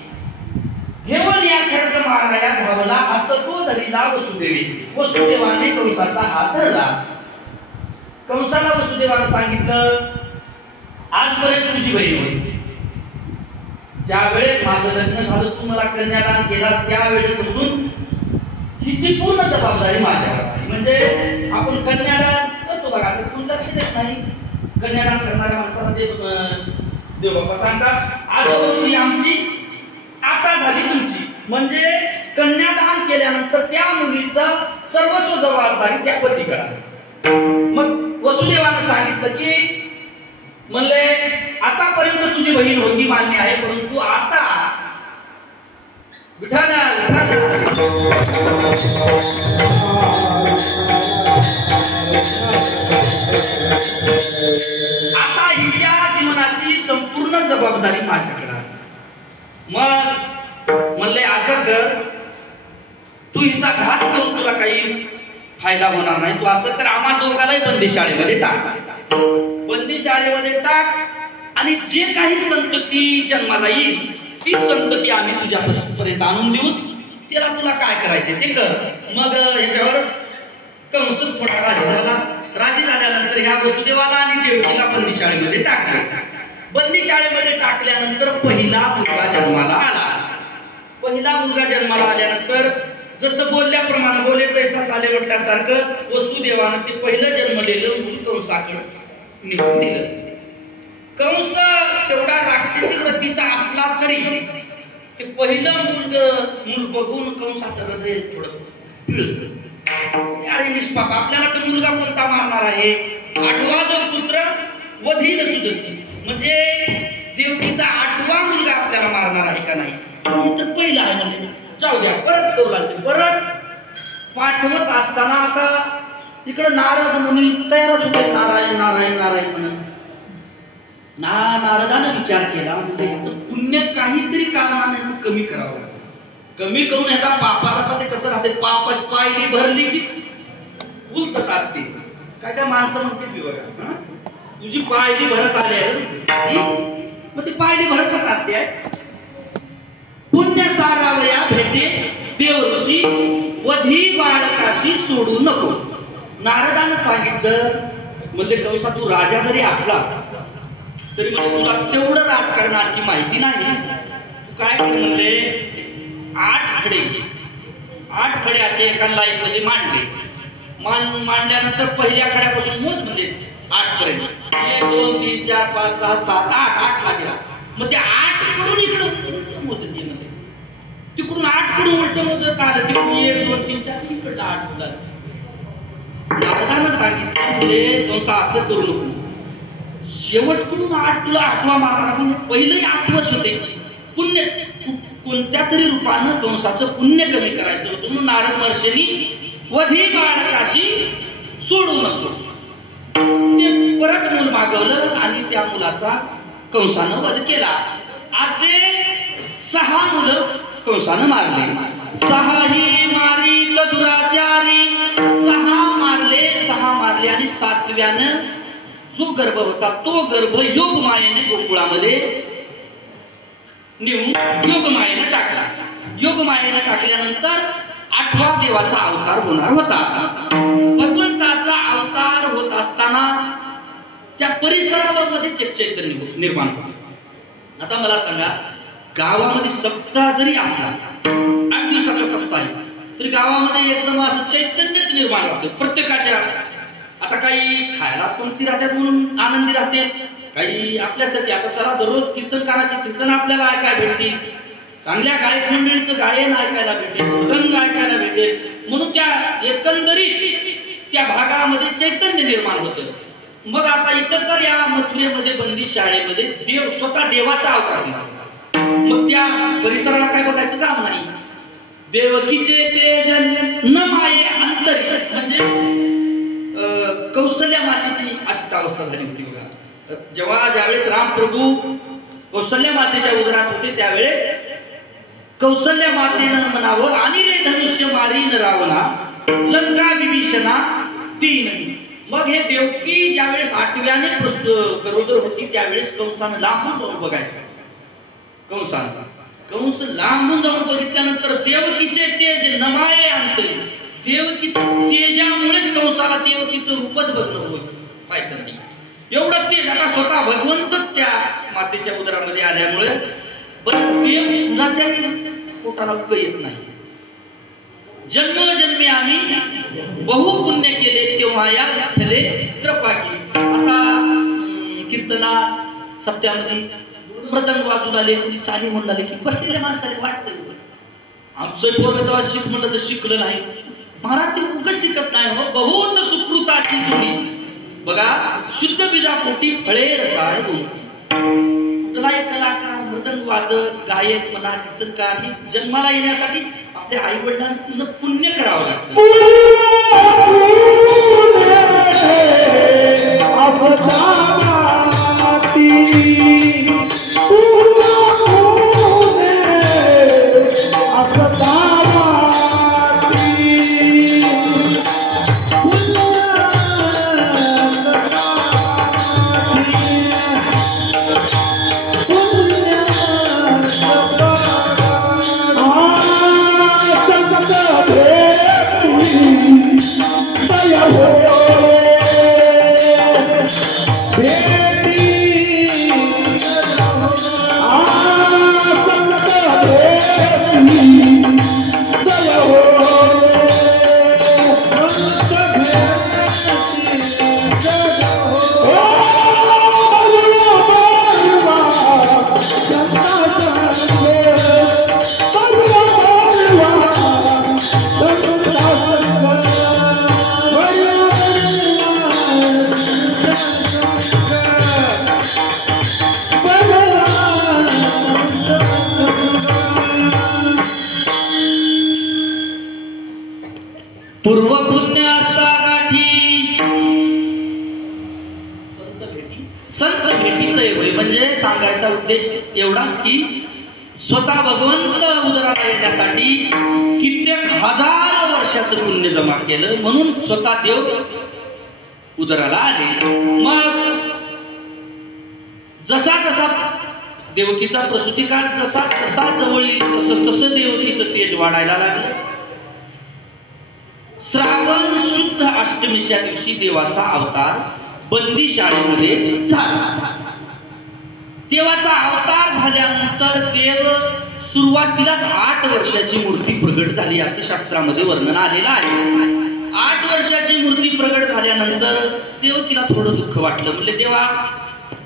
घेऊन या खडग माराया धावला. हात तो धरिला वसुदेवी. वसुदेवाने कंसाचा हात धरला. कंसाला वसुदेवानं सांगितलं, आजपर्यंत तुझी बहीण होती, ज्या वेळेस माझं लग्न झालं तू मला कन्यादान केलास त्यावेळेपासून हिची पूर्ण जबाबदारी माझ्यावर आहे. म्हणजे आपण कन्यादान करतो बघा, तर कोण लक्ष देत नाही. कन्यादान करणाऱ्या माणसाला देव बाप्पा सांगतात, आज होती आमची आता झाली तुमची. म्हणजे कन्यादान केल्यानंतर त्या मुलीचा सर्वस्व जबाबदारी त्या पतीकडे आहे. मग वसुदेवानं सांगितलं की म्हणले आतापर्यंत तुझी बहीण होती मान्य आहे, परंतु आता विठाला आता हिच्या जीवनाची संपूर्ण जबाबदारी माझ्याकडे आहे. मग म्हणले असं कर, तू हिचा घात करून तुला काही फायदा होणार नाही. तू असं कर, आम्हा दोघांनाही बंदी शाळेमध्ये टाक. बंदी शाळेमध्ये टाक आणि जे काही संतती जन्माला येईल ती संतती आम्ही तुझ्यापर्यंत आणून देऊ. त्याला तुला काय करायचे ते कर. मग ह्याच्यावर कंस थोडा राजी झाला. राजी झाल्यानंतर ह्या वसुदेवाला आणि देवकीला बंदी शाळेमध्ये टाकले. बंदी शाळेमध्ये टाकल्यानंतर पहिला मुलगा जन्माला आला. पहिला मुलगा जन्माला आल्यानंतर जसं बोलल्याप्रमाणे बोले तैसा चाले वाटल्यासारखं वसुदेवानं ते पहिलं जन्मलेलं मूल कंसाकडे निघून दिलं. कंस तेवढा राक्षसी वृत्तीचा असला तरी ते पहिलं मूल बघून कंसाचं हृदय थोडं पिळलं. अरे निष्पाप, आपल्याला तर मुलगा कोणता मारणार आहे, आठवा जो पुत्र वधील तुझसी. म्हणजे देवकीचा आठवा मुलगा आपल्याला मारणार आहे का नाही, तर पहिला आहे. म्हणजे जाऊ द्या, परत करू लागते. परत पाठवत असताना आता तिकडे नारद मुनी तयारच होते. नारायण नारायण नारायण म्हणत नारदानं विचार केला, म्हणजे याचं पुण्य काहीतरी कारणाने कमी करावं लागतं. कमी करून याचा पापाचा ते कसं राहते, पापाची पायरी भरली की उलटच असते. काय काय माणसं म्हणते की बघा, तुझी पायरी भरत आली, मग ती पायरी भरतच असते. पुण्य सारावया भेटे देव ऋषी, वधी बाळकाशी सोडू नको. नारदानं सांगितलं, म्हणजे कंसा तू राजा जरी असला तरी म्हणजे तुला तेवढं राजकारणाची माहिती नाही. तू काय कर म्हणले, 8 खडे असे एका लाईन मध्ये मांडले. मांडल्यानंतर पहिल्या खड्यापासून मोज म्हणजे 8 पर्यंत 1 2 3 4 5 6 7 8 लागला. मग त्या 8 कडून इकडं मोजते, म्हणजे तिकडून 8 कडून उलट मोजत आलं. तिकडून 1 2 3 4 इकडं 8 झालं. नारदानं सांगितलं, म्हणजे कंसा असं करू नको, शेवटकडून 8 तुला 8वा मारणार. म्हणजे पहिलंही 8वच होते. पुण्य कोणत्या तरी रूपानं कंसाचं पुण्य कमी करायचं होतं, म्हणून नारद महर्षींनी वधी बाळकाशी सोडू नको ते परत मूल मागवलं आणि त्या मुलाचा कंसानं वध केला. असे 6 मुलं कंसानं मारले. 6 ही मारी दुराचारी. 6 मारले आणि 7व्यानं जो गर्भ होता तो गर्भ योगमायेने गोकुळामध्ये नेऊन योगमायेने टाकला. योगमायेने टाकल्यानंतर 8वा देवाचा अवतार होणार होता. भगवंताचा अवतार होत असताना त्या परिसरामध्ये चैतन्य निर्माण होते. आता मला सांगा, गावामध्ये सप्ताह जरी असला, 8 दिवसाचा सप्ताह आहे, तरी गावामध्ये एकदम असं चैतन्यच निर्माण होतं प्रत्येकाच्या. आता काही खायला पंक्ती राहतात म्हणून आनंदी राहते, काही आपल्यासाठी आता चला दररोज कीर्तनकाराचे कीर्तन आपल्याला ऐकायला भेटतील, चांगल्या गायक मंडळीचं गायन ऐकायला भेटेल, मृदंग ऐकायला भेटेल, म्हणून त्या एकंदरीत त्या भागामध्ये चैतन्य निर्माण होतं. मग आता इतर तर या मथुरेमध्ये बंदी शाळेमध्ये स्वतः देवाचा अवतार होता. मग त्या परिसराला काय बघायचं काम नाही. देवकीचे तेज न माये अंतरी, म्हणजे कौशल्या मातेची अशीच अवस्था झाली होती बघा. ज्यावेळेस रामप्रभू कौशल्या मातेच्या उदरात होते त्यावेळेस कौशल्या मातेनं म्हणावं आणि रे धनुष्य मारीन रावणा लंका विभीषणा तीन. मग हे देवकी ज्यावेळेस 8व्याने गरोदर होती त्यावेळेस कंसानं लांबून जाऊन बघायचं. कंस लांबून जाऊन बघितल्यानंतर देवकीचे तेज नमाये अंतरी, देवकीचं तेजामुळेच कंसाला देवकीचं रूपच बदलत व्हायचं नाही. एवढं तेज आता स्वतः भगवंत त्या मातेच्या उदरामध्ये आल्यामुळे पण देव कुणाच्याही पोटाला उग येत नाही. जन्मोजन्मी आम्ही बहु पुण्य केले तेव्हा या विठ्ठले कृपा केली. आता कीर्तनात सप्त्यामध्ये मृदंग वाजून आले, कोणी साधी म्हणून आले की बसलेल्या माणसाला वाटतं आमचं पोरग तेव्हा शिक म्हणलं तर शिकलं नाही. महाराज ते उगच शिकत नाही हो, बहुत सुकृताची जोडी बघा. शुद्ध बीजापोटी फळे रसाळ दोन. कुठला एक कलाकार मृदंग वादक गायक म्हणा कीर्तनकार हे जन्माला येण्यासाठी आपल्या आई वडिलांना पुण्य करावं लागतं. पूर्व पुण्य असता गाठी संत भेटी तय. म्हणजे सांगायचा उद्देश एवढाच की स्वतः भगवंत उदराला येण्यासाठी कित्येक हजार वर्षाचं पुण्य जमा केलं म्हणून स्वतः देव उदराला आले. मग जसा जसा देवकीचा प्रसूती काळ जसा जसा जवळ येईल तसं तसं देवकीचं तेज वाढायला लागलं. श्रावण शुद्ध अष्टमीच्या दिवशी देवाचा अवतार बंदी शाळेमध्ये झाला. देवाचा अवतार झाल्यानंतर देव सुरुवातीलाच 8 वर्षाची मूर्ती प्रगट झाली असं शास्त्रामध्ये वर्णन आलेलं आहे. 8 वर्षाची मूर्ती प्रगट झाल्यानंतर देवकीला थोडं दुःख वाटलं. म्हणजे देवा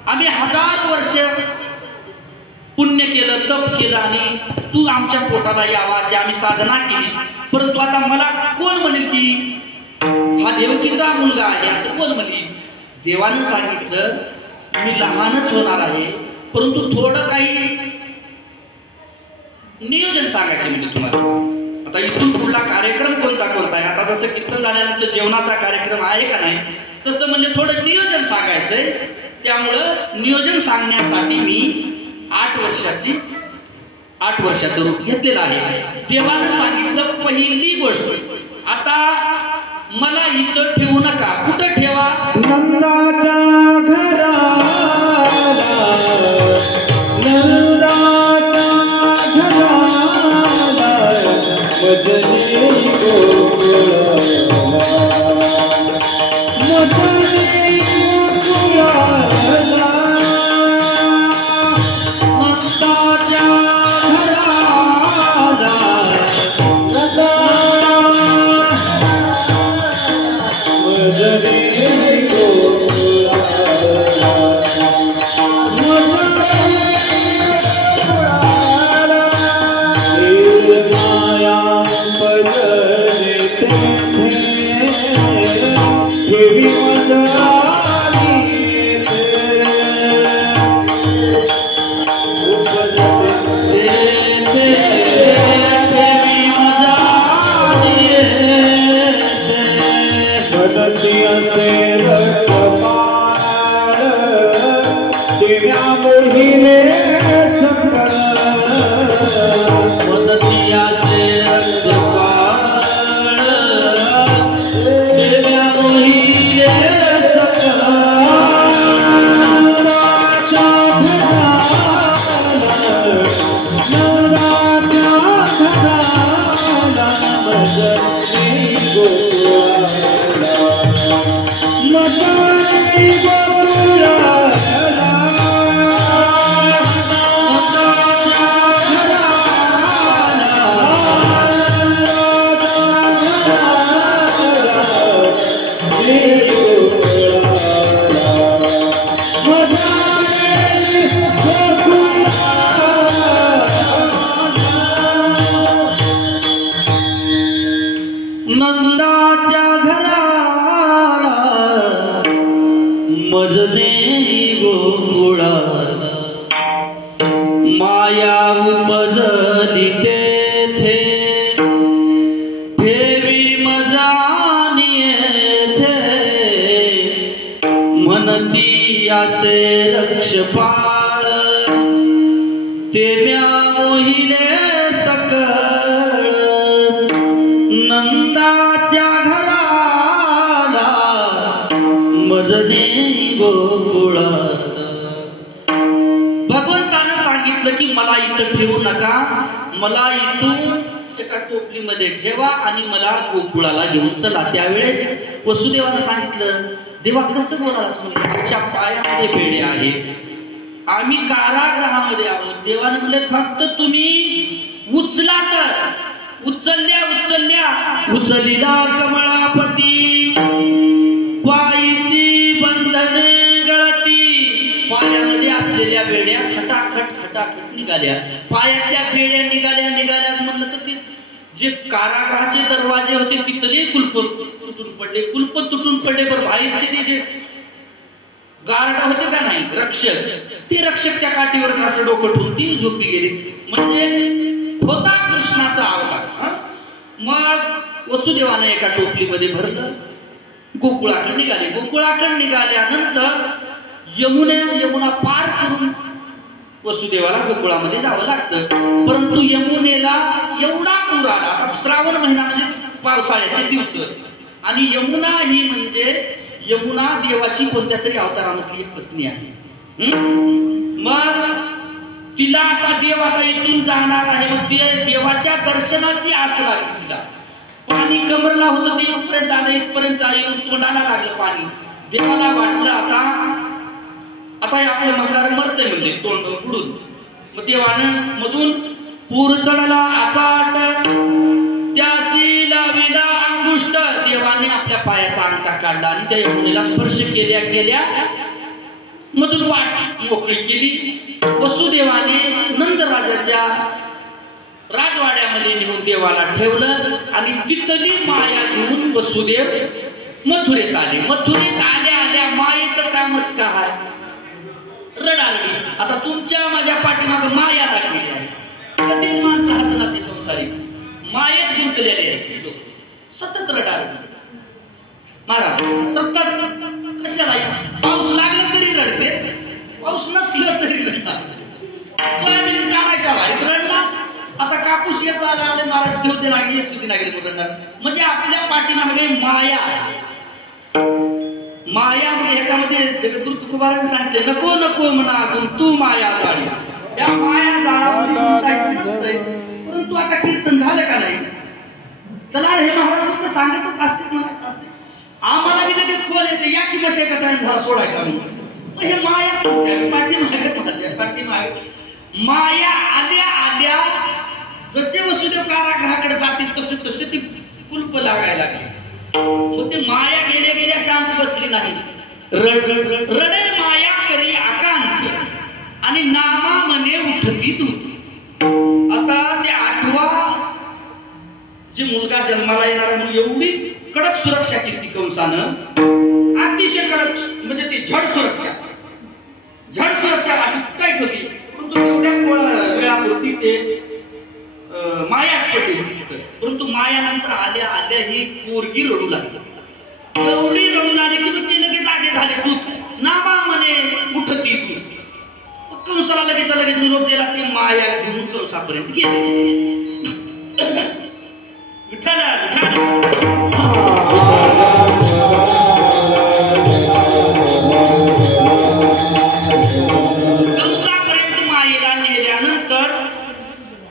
आम्ही 1000 वर्ष पुण्य केलं तप केलं आणि तू आमच्या पोटाला यावा अशी आम्ही साधना केली, परंतु आता मला कोण म्हणेल की हा देवकीचा मुलगा आहे असं कोण म्हणेल. देवानं सांगितलं मी लहानच होणार आहे परंतु थोडं काही नियोजन सांगायचे म्हणजे तुम्हाला. आता इथून पुढला कार्यक्रम कोणता आहे. आता जसं कीर्तन झाल्यानंतर जेवणाचा कार्यक्रम आहे का नाही तसं म्हणजे थोडं नियोजन सांगायचंय. त्यामुळं नियोजन सांगण्यासाठी मी 8 वर्षाचं रूप घेतलेलं आहे. देवानं सांगितलं पहिली गोष्ट आता मला इथं ठेवू नका. कुठं ठेवा. नंदाच्या घराला माया उपजली तेथे ठेवी मजानी येथे म्हणती असे रक्षपाळ ते म्या मोहिले सकळ नंदाच्या घराला मजने गोकुळात भगवंतानं सांगितलं की मला इथं ठेवू नका, मला इथून एका टोपलीमध्ये ठेवा आणि मला गोकुळाला घेऊन चला. त्यावेळेस वसुदेवानं सांगितलं, देवा कसं बोलास म्हणजे आमच्या पायामध्ये बेडे आहेत, आम्ही कारागृहामध्ये आहोत. देवानं म्हणले फक्त तुम्ही उचला तर उचलिला कमळापती पायीची बंधने गळती. पायामध्ये असलेल्या बेड्या खटाखट निघाल्या, पायातल्या बेड्या निघाल्या म्हणलं तर ते जे कारागृहाचे दरवाजे होते तिथले कुलप तुटून पडले. बरं बाहेरचे जे गार्ड होते का नाही रक्षक, ते रक्षकच्या काठीवर असं डोकं ठेवून ती झोपी गेली. म्हणजे होता कृष्णाचा अवतार. मग वसुदेवाने एका टोपलीमध्ये भरलं, गोकुळाकडे निघाले. गोकुळाकडे निघाल्यानंतर यमुना पार करून वसुदेवाला गोकुळामध्ये जावं लागतं. परंतु यमुनेला एवढा पूर आला. श्रावण महिना म्हणजे पावसाळ्याचे दिवस, आणि यमुना ही म्हणजे यमुना देवाची कोणत्या तरी अवतारामधली एक पत्नी आहे. मग तिला आता देव आता इथून जाणार आहे, मग ती देवाच्या दर्शनाची आस लागली तिला. पाणी कमरला होतं ते इथपर्यंत आलं, इथपर्यंत येऊन तोंडाला लागलं पाणी. देवाला वाटलं आता आपलं मंदार मरतंय म्हणजे तोंड बुडून. मग देवानं मधून पूर चढला आचाट त्यासी लाविला अंगुष्ट. देवाने आपल्या पायाचा अंगठा काढला आणि त्या यमुनेला स्पर्श केल्या मधून वाट मोकळी केली. वसुदेवाने नंदराजाच्या राजवाड्यामध्ये नेऊन देवाला ठेवलं आणि तिथली माया घेऊन वसुदेव मथुरेत आले. मथुरेत आल्या मायेचं कामच काय, रडारडी. आता तुमच्या माझ्या पाठीमागं माया लागलेली आहे. कधीच माणसं हसणार ते संसारी मायेत गुंतलेले आहेत लोक, सतत रडारडी. महाराज सतत कशाला, पाऊस लागला तरी रडते, पाऊस नसला तरी रडणार. सोयाबीन काढायच्या बाहेर रडणार. आता कापूस येत आला महाराज ठेवते लागली येत होती लागली रडणार. म्हणजे आपल्या पाठीमागे माया म्हणजे ह्याच्यामध्ये तुकोबाराने सांगितले, नको म्हणा तू माया जाळी. त्या माया जाळामध्ये नसतंय. परंतु आता कीर्तन झालं का नाही, चला हे महाराज लोक सांगतच असते म्हणत असते. आम्हाला बी लगेच फोन येते, या की मशाचा टाइम झाला सोडायचा म्हणून. हे माया पाठीमागे माया आद्या जसे वसुदेव कारागृहाकडे जातील तसे ती कुलप लागायला लागली. मग ते माया गेल्या शांत बसली नाही. रडे माया करी आकांत आणि नामा मने उठती दूत. आता ते 8वा जे मुलगा जन्माला येणार म्हणून एवढी कडक सुरक्षा केली कंसानं, अतिशय कडक. म्हणजे ती झड सुरक्षा अशी काय होती. परंतु एवढ्या वेळापुरती ते माया पडली होती तिथं. परंतु मायानंतर आल्या ही पोरगी रडू लागली. एवढी रडून आली की ते लगेच जागे झाले. दूत नामा म्हणे उठती दूत. कंसाला लगेच निरोप दिला. ती माया घेऊन कंसापर्यंत गेली. कंसापर्यंत मायेला नेल्यानंतर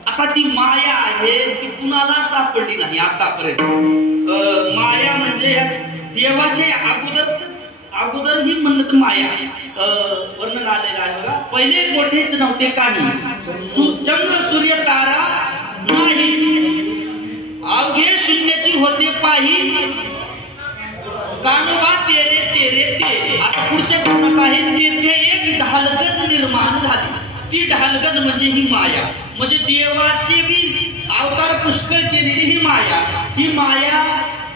आता ती माया आहे ती कुणाला सापडली नाही आतापर्यंत. माया म्हणजे देवाचे म्हणलं तर माया वर्णन आलेलं आहे बघा. पहिले मोठेच नव्हते काही, चंद्र सूर्य तारा नाही, अवघे शून्याची होते पाही, कानोबा तेरे तेरे ते. आता पुढच्या चरणात आहे, तेथे एक ढालगज निर्माण झाली. ती ढालगज म्हणजे ही माया, म्हणजे देवाचे बी अवतार पुष्कळ केलेली ही माया. ही माया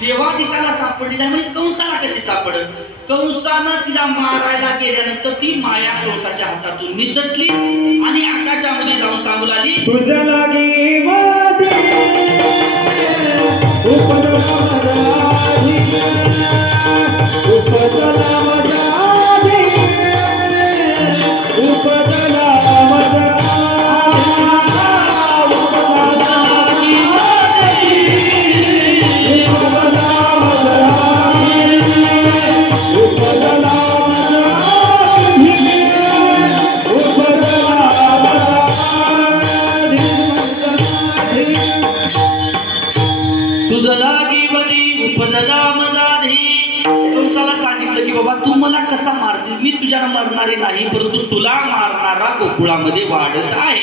देवाधिकाला सापडलेली आहे. म्हणजे कंसाला कशी सापडत, कंसानं तिला मारायला गेल्यानंतर ती माया कंसाच्या हातातून निसटली आणि आकाशामध्ये जाऊन सांगू लागली, तुझ्या लागी वादे उपदला मजाधी, उपदला मजाधी, उपदला मजाधी, बाबा तू मला कसा मारशील, मी तुझ्याला मारणारे नाही, परंतु तुला मारणारा गोकुळामध्ये वाढत आहे.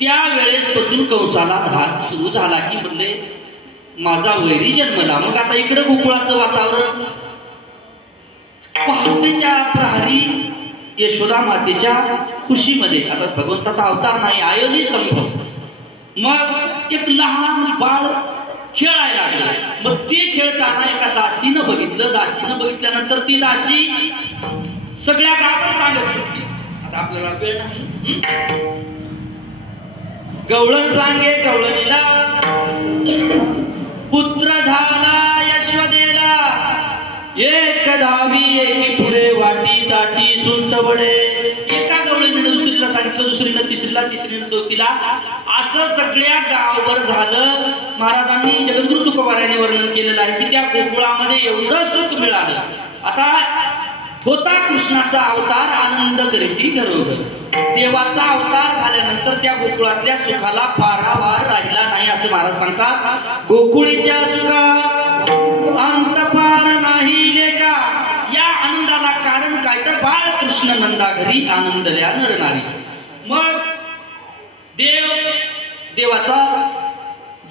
त्यावेळेस पासून कंसाला धाक सुरू झाला की म्हणले माझा वैरी जन्मला. मग आता इकडे गोकुळाचं वातावरण, पहाटेच्या प्रहरी यशोदा मातेच्या खुशीमध्ये, आता भगवंताचा अवतार नाही, आयोनी संभव, मग एक लहान बाळ खेळायला लागलं. मग ते खेळताना एका दासीनं बघितलं. दासीनं बघितल्यानंतर ती दासी सगळ्या गावाला सांगत होती, आता आपल्याला वेळ नाही, गवळण सांगे गवळणीला, पुत्र झाला यशोदेला, एक धावी एकी पुढे वाटी दाटी सुंट बडे. एका गवळणीनं दुसरीला सांगितलं, दुसरीनं तिसरीला, तिसरीनं चौथीला, असं सगळ्या गावभर झालं. महाराजांनी जगद्गुरु तुकोबारायांनी वर्णन केलेलं आहे की त्या गोकुळामध्ये एवढं सुख मिळालं. आता होता कृष्णाचा अवतार आनंद करीती घरोघर. देवाचा अवतार झाल्यानंतर त्या गोकुळातल्या सुखाला पारावार राहिला नाही असं महाराज सांगतात. गोकुळीच्या सुखा अंत पार नाही लेका. या आनंदाला कारण काय तर बाळकृष्ण नंदा घरी आनंदल्या नरनारी. मग देवाचा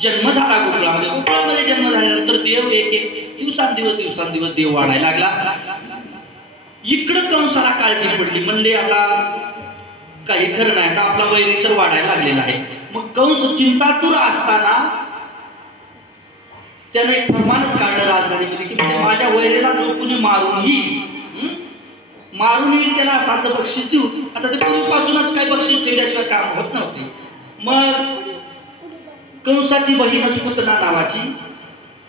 जन्म झाला गोकुळामध्ये. गोकुळामध्ये जन्म झाल्यानंतर देव एक एक दिवसांदिवस देव वाढायला लागला. इकडं कंसाला काळजी पडली, म्हणले आता काही खरं नाही, आता आपला वैरी तर वाढायला लागलेला आहे. मग कंस चिंतातुर असताना त्यानं एक फरमानच काढलं राजधानीमध्ये की म्हणजे माझ्या वैरीला जो कुणी मारून येईल त्याला असं बक्षीस देऊ. आता ते पूर्वीपासूनच काही बक्षीस ठेवल्याशिवाय काम होत नव्हते. मग कंसाची बहीणच पुतना नावाची,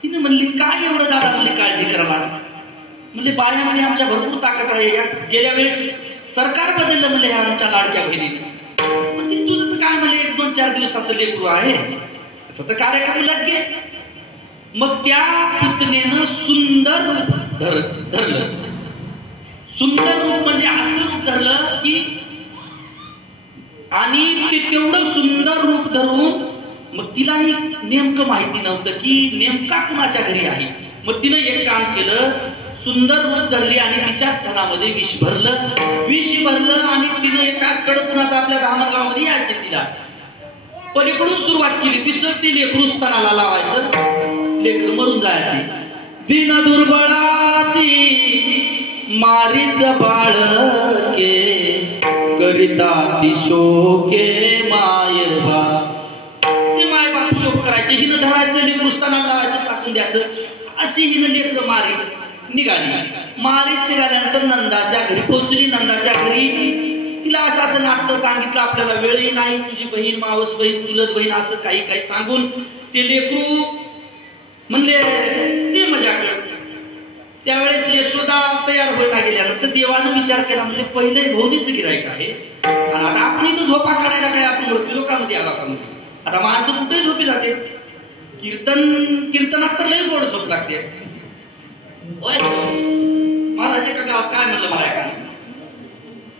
तिने म्हणली काय एवढं दादा म्हणले काळजी करायला, म्हणजे बाऱ्यामध्ये आमच्या भरपूर ताकद आहे. गेल्या वेळेस सरकार बदललं म्हणले ह्या आमच्या लाडक्या बहिणीने. मग ती तुझं तर काय म्हणले 1-2-4 दिवसाचं लेकरू आहे, त्याचा तर कार्यक्रम लगे. मग त्या पुतनेनं सुंदर रूप धरलं. सुंदर रूप म्हणजे असं रूप धरलं की, आणि ते तेवढं सुंदर रूप धरून मग तिलाही नेमकं माहिती नव्हतं की नेमका कुणाच्या घरी आहे. मग तिनं एक काम केलं, सुंदर रूप धरली आणि तिच्या स्तनामध्ये विष भरलं आणि तिनं एका कडकुणात आपल्या धामणगावमध्ये यायचे. तिला पलीकडून सुरुवात केली. तिसरं ती लेकरू स्तनाला लावायचं, लेकर मरून जायची. दिन दुर्बळाची मारित बाळके, करिता ती शोके मायबा. ते मायबाप शोक करायचे, हिनं धरायचं लेकरू स्तनाला लावायचं, टाकून द्यायचं. अशी हिनं लेकर मारीत निघाल्यानंतर नंदाच्या घरी पोहोचली. नंदाच्या घरी तिला असं नाट्य सांगितलं, आपल्याला वेळही नाही, तुझी बहीण, मावस बहीण, चुलत बहीण असं काही सांगून ते लेकरू म्हणले ते मजा कर. त्यावेळेस यशोदा तयार व्हायला गेल्यानंतर देवानं विचार केला, म्हणजे पहिले भोवनीचं गिरायक आहे आणि आता आपण इथं झोपा काढायला काय आपण मृत्यू लोकांमध्ये आला का? आता माणसं कुठे झोपी जाते, कीर्तनात तर लय गोड झोप लागते. महाराज एका गावात काय म्हणलं मला का,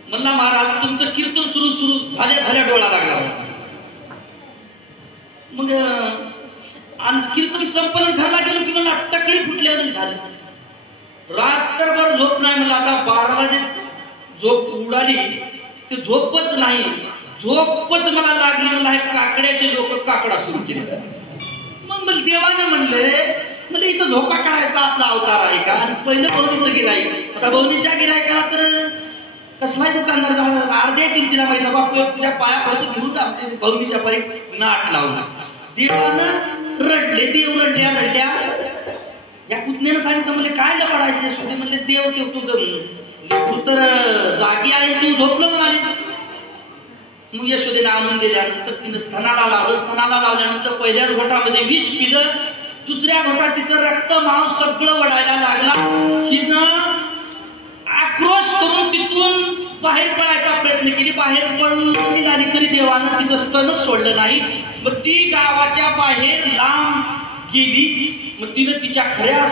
म्हणला महाराज तुमचं कीर्तन सुरू झाल्या डोळा लागला. मग कीर्तन संपन्न घरला गेलो की मला टकळी फुटल्याने झालं. रात्रभर झोप नाही म्हणलं. आता 12ला जे झोप उडाली ते झोपच नाही, झोपच मला लागली. मला काकड्याचे लोक काकडा सुरू केले. मग मला देवाने म्हणले इथं झोपा काढायचा आपला अवतार आहे का? आणि पहिलं भवनीचं गिराईक. आता भवनीच्या गिरायकाला तर कसलाही दुकानदार झाला अर्ध्या किमतीला माहिती बाबा तुझ्या पाया पडतो घेऊन जा भवनीच्या पायी नाट लावला. देवानं रडले, देव रडल्या. या पुतण्यानं सांगितलं म्हणजे काय लपडायचे सुद्धा म्हणले देव तू तर जागी आहे, तू झोपलं म्हणाले. मग यशोदेने आणून दिल्यानंतर तिनं स्तनाला लावलं. स्तनाला लावल्यानंतर पहिल्या घोटामध्ये विष पिलं, दुसऱ्या घोटात तिचं रक्त मांस सगळं वडायला लागला. हिनं आक्रोश करून तिथून बाहेर पडायचा प्रयत्न केली. बाहेर पडून तरी झाली तरी देवानं तिचं स्तनच सोडलं नाही. मग ती गावाच्या बाहेर लांब गेली. मग तिनं तिच्या खऱ्या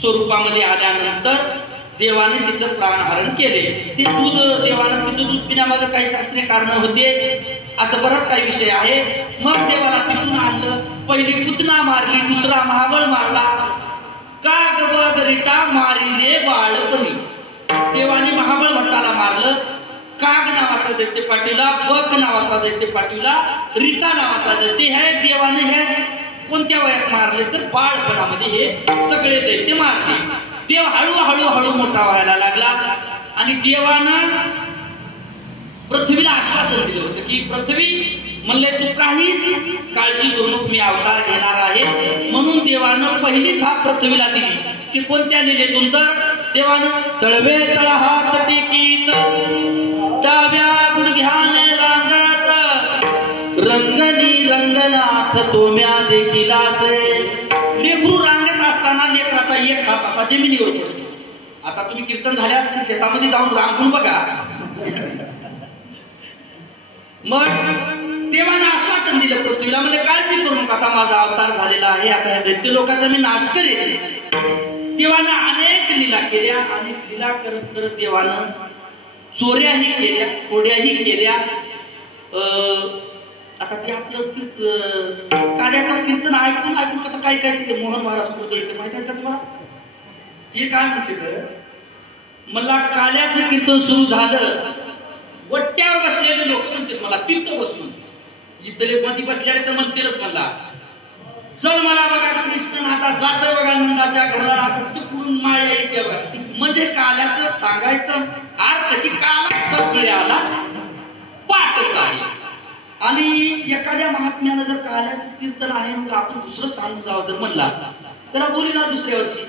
स्वरूपामध्ये आल्यानंतर देवाने तिचं प्राणहरण केले. ते दूध देवानं तिचं दूध पिण्यामागे काही शास्त्रीय कारण होते, असं बराच काही विषय आहे. मग देवाला तिथून आणलं. पहिली पुतना मारली, दुसरा महाबळ मारला. का गबगरिता मारिले बाळपणी. देवाने महाबळ भट्टाला मारलं. काग नावाचा दैत्य पाठवला, बक नावाचा दैत्य पाठवला, रिता नावाचा दैत्य. हे देवाने हे कोणत्या वयात मारले तर बाळपणामध्ये हे सगळे दैत्य मारले. देव हळूहळू मोठा व्हायला लागला. आणि देवानं पृथ्वीला आश्वासन दिलं होतं की पृथ्वी म्हणले तू काहीच काळजी करू नको, मी अवतार घेणार आहे. म्हणून देवानं पहिली थाप पृथ्वीला दिली की कोणत्या लिलेतून तर देवानं तळवे तळहात टेकीत डाव्या गुडघ्याने रांगत रंगनी रंगनाथ तोम्या देखील असे. लेकरू रांगत असताना लेकराचा एक हात असा जमिनीवर पडतो. आता तुम्ही कीर्तन झाल्यास शेतामध्ये जाऊन रांगून बघा. मग देवाने आश्वासन दिलं पृथ्वीला, म्हणजे काळजी करू नका, आता माझा अवतार झालेला आहे, आता या दैत्य लोकांचा मी नाश करेन. देवानं अनेक लीला केल्या. अनेक लीला करत करत देवानं चोऱ्याही केल्या, खोड्याही केल्या. आता ते आपलं कार्याचं कीर्तन ऐकून आता काय काय मोहन महाराज कुलकर्णी माहिती आहे का तुम्हाला? हे काय म्हणते मला काल्याचं कीर्तन सुरू झालं. वट्ट्यावर बसलेले लोक म्हणते मला तीर्थ बसून, इथले मध्ये बसलेले तर म्हणतीलच मला चल मला बघा कृष्ण आता जात बघा नंदाच्या घराला, आता तिकडून माया येते बघा. म्हणजे काल्याचं सांगायचं अर्थ की काला सगळ्याला पाठच आहे. आणि एखाद्या महात्म्यानं जर काल्याचं कीर्तन आहे मग आपण दुसरं सांगून जावं जर म्हणला त्याला बोली ना दुसऱ्या वर्षी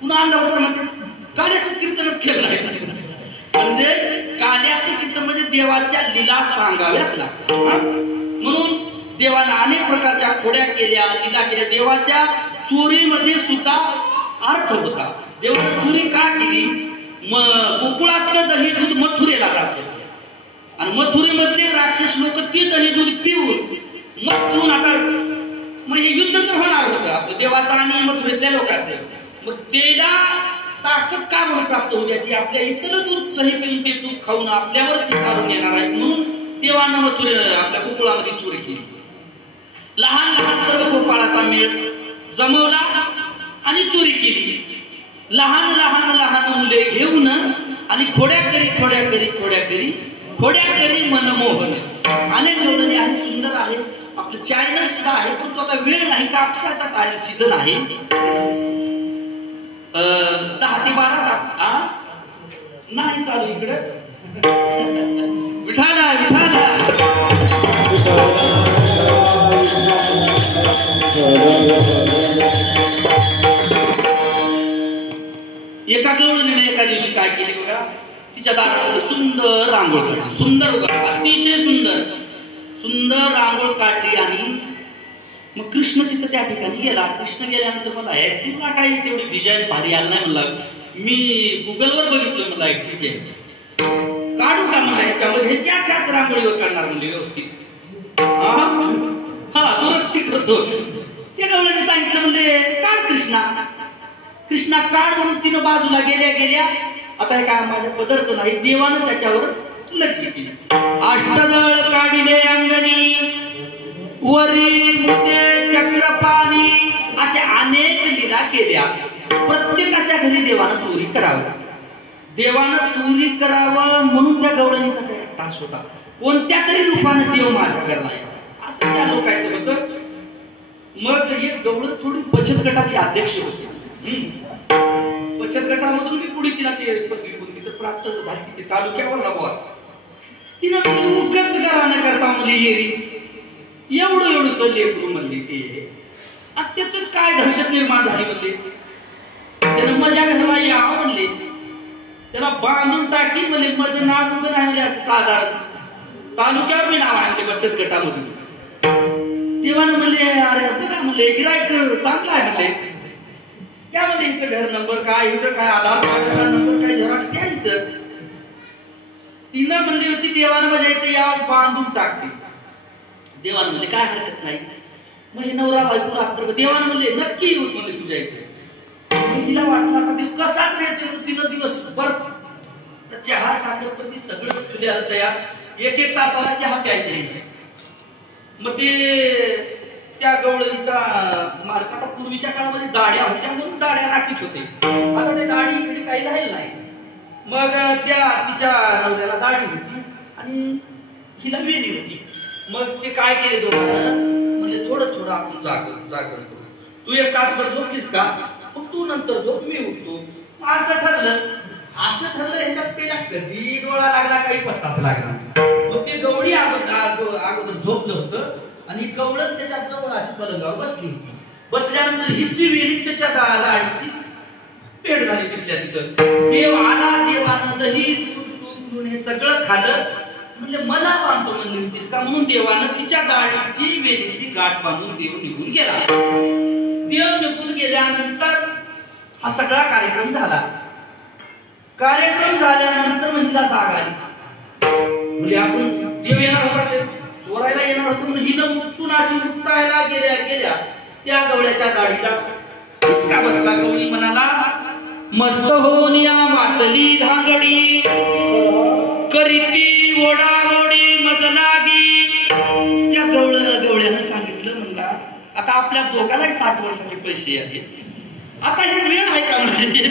पुन्हा आणलं होतं म्हणते काल्याचं कीर्तनच केलं नाही. म्हणजे काल्याचं कीर्तन म्हणजे देवाच्या लीला सांगाव्याच लागतात. म्हणून देवाने अनेक प्रकारच्या खोड्या केल्या, लीला केल्या. देवाच्या चोरीमध्ये सुद्धा अर्थ होता. देवाने चोरी का केली? गोकुळातलं दही दूध मथुरेला जातं आणि मथुरेमधले राक्षस लोक ती दही दूध पिऊन मग आता मग हे युद्ध तर होणार होतं आपलं देवाचं आणि मथुरेतल्या लोकांचं. मग त्याला ताकद का म्हणून प्राप्त होऊ द्यायची? आपल्या इतर दूध दही पिऊन ते दूध खाऊन आपल्यावरच काढून येणार आहे म्हणून देवानं मथुरे आपल्या गोकुळामध्ये चोरी केली. लहान लहान सर्व गोपाळाचा मेळ जमवला आणि चोरी केली. लहान लहान लहान मुले घेऊन आणि खोड्या करी मनमोहन. अनेक जोडणी आहे, सुंदर आहे. आपलं चॅनल सुद्धा आहे पण तो आता वेळ नाही, कापसाचा सीझन आहे. 10 ते 12 नाही चालू इकडे. विठाला एका गवळणीने एका दिवशी काय केली बघा, तिच्या दारामध्ये सुंदर रांगोळ काढली. सुंदर अतिशय सुंदर रांगोळ काढली. आणि मग कृष्ण तिथं त्या ठिकाणी गेला. कृष्ण गेल्यानंतर मला तुला काही तेवढी डिझाईन भारी आलं नाही म्हणला. मी गुगलवर बघितलं मला एक डिझाईन काढू का म्हणला, ह्याच्यामध्ये ह्याच्याच रांगोळीवर काढणार म्हणजे व्यवस्थित. हा दुरुस्ती करतो. त्या गवळ्याने सांगितलं म्हणजे काढ कृष्णा काढ म्हणून तिनं बाजूला गेल्या. आता हे काय माझ्या पदरचं नाही, देवानं त्याच्यावर लग्न केली. अष्टदळ काढिले अंगणी वरी मुते चक्रपाणी अशा अनेक लीला केल्या. प्रत्येकाच्या घरी देवानं चोरी करावं, देवानं चोरी करावं म्हणून त्या गवळणीचा काय तास होता. कोणत्या तरी रूपानं देव माझ्या घरला यावा असं त्या लोकांचं होतं. मग हे गवळण थोडी बचत गटाची अध्यक्ष होती. बचत गटामधून मी पुढे तिला ते पत्रिका प्राप्त झाली. ते तालुक्यावरला बॉस तिनं उगाच घराणं करता म्हणली येरी एवढं लेकरू म्हणली ते त्याच काय दहशत निर्माण झाली म्हणले. त्यानं मजा घालवा यावं म्हणले, त्याला बांधून टाकी म्हणले. माझं नाव उभं नाही म्हणजे असं साधारण तालुक्यावर मी नाव आणले बचत गटामधून. देवानं म्हणले अरे बघा म्हणले गिरायक चांगलं आहे म्हणले. क्या म्हणले हिचं घर नंबर काय, हिचं काय आधार कार्डाचा नंबर काय, झेरॉक्स घ्यायचं. तिनं म्हणली होती देवानं माझ्या इथे या बांधून टाकते. देवानं म्हणले काय हरकत नाही. म्हणजे नवरा बायको रात्र देवानं म्हणले नक्की येऊ म्हणले तुझ्या इथे. तिला वाटलं आता देव कसा तरी येते. तिनं दिवसभर चहा साखरपती सगळं तुझ्या तयार. एक तासाला चहा प्यायचे नाही. मग ते त्या गवळणीचा मालक आता पूर्वीच्या काळामध्ये दाड्या होत्या म्हणून दाड्या राखीत होते. आता ते दाढी इकडे काही राहील नाही. मग त्या तिच्या नवऱ्याला दाढी होती आणि हिला वेणी होती. मग ते काय केले दोघांना म्हणजे थोडं आपण जागरण करू. तू एक तासभर झोपलीस का, मग तू नंतर झोप मी उठतो. असं ठरलं. ह्याच्यात त्याला कधी डोळा लागला काही पत्ताच लागला. मग ते गवळी अगोदर झोपलं होतं आणि गवळण त्याच्या जवळ अशी पलंगावर बसली होती. बसल्यानंतर हिची वेणी त्याच्या दाढीची पेट झाली तिथल्या तिथं. देव आला. देवानं दही दूध हे सगळं खाल्लं. म्हणजे मला बांधतो म्हणली होतीस का म्हणून देवानं तिच्या दाढीची वेणीची गाठ बांधून देव निघून गेला. देव निघून गेल्यानंतर हा सगळा कार्यक्रम झाला. कार्यक्रम झाल्यानंतर महिला जाग आली. म्हणजे आपण देव येणार होता ते चोरायला येणार होतं म्हणून हिनं उठून अशी उठतायला गेल्या त्या गवळ्याच्या दाढीला हिसका बसला. गवळी म्हणाला मस्त होऊन या मातली धांगडी करीती ओढाओढी मज लागी. त्या गवळ्यानं सांगितलं म्हणला आता आपल्या दोघांनाही 60 वर्षाचे पैसे आले. आता हे वेळ आहे का म्हणजे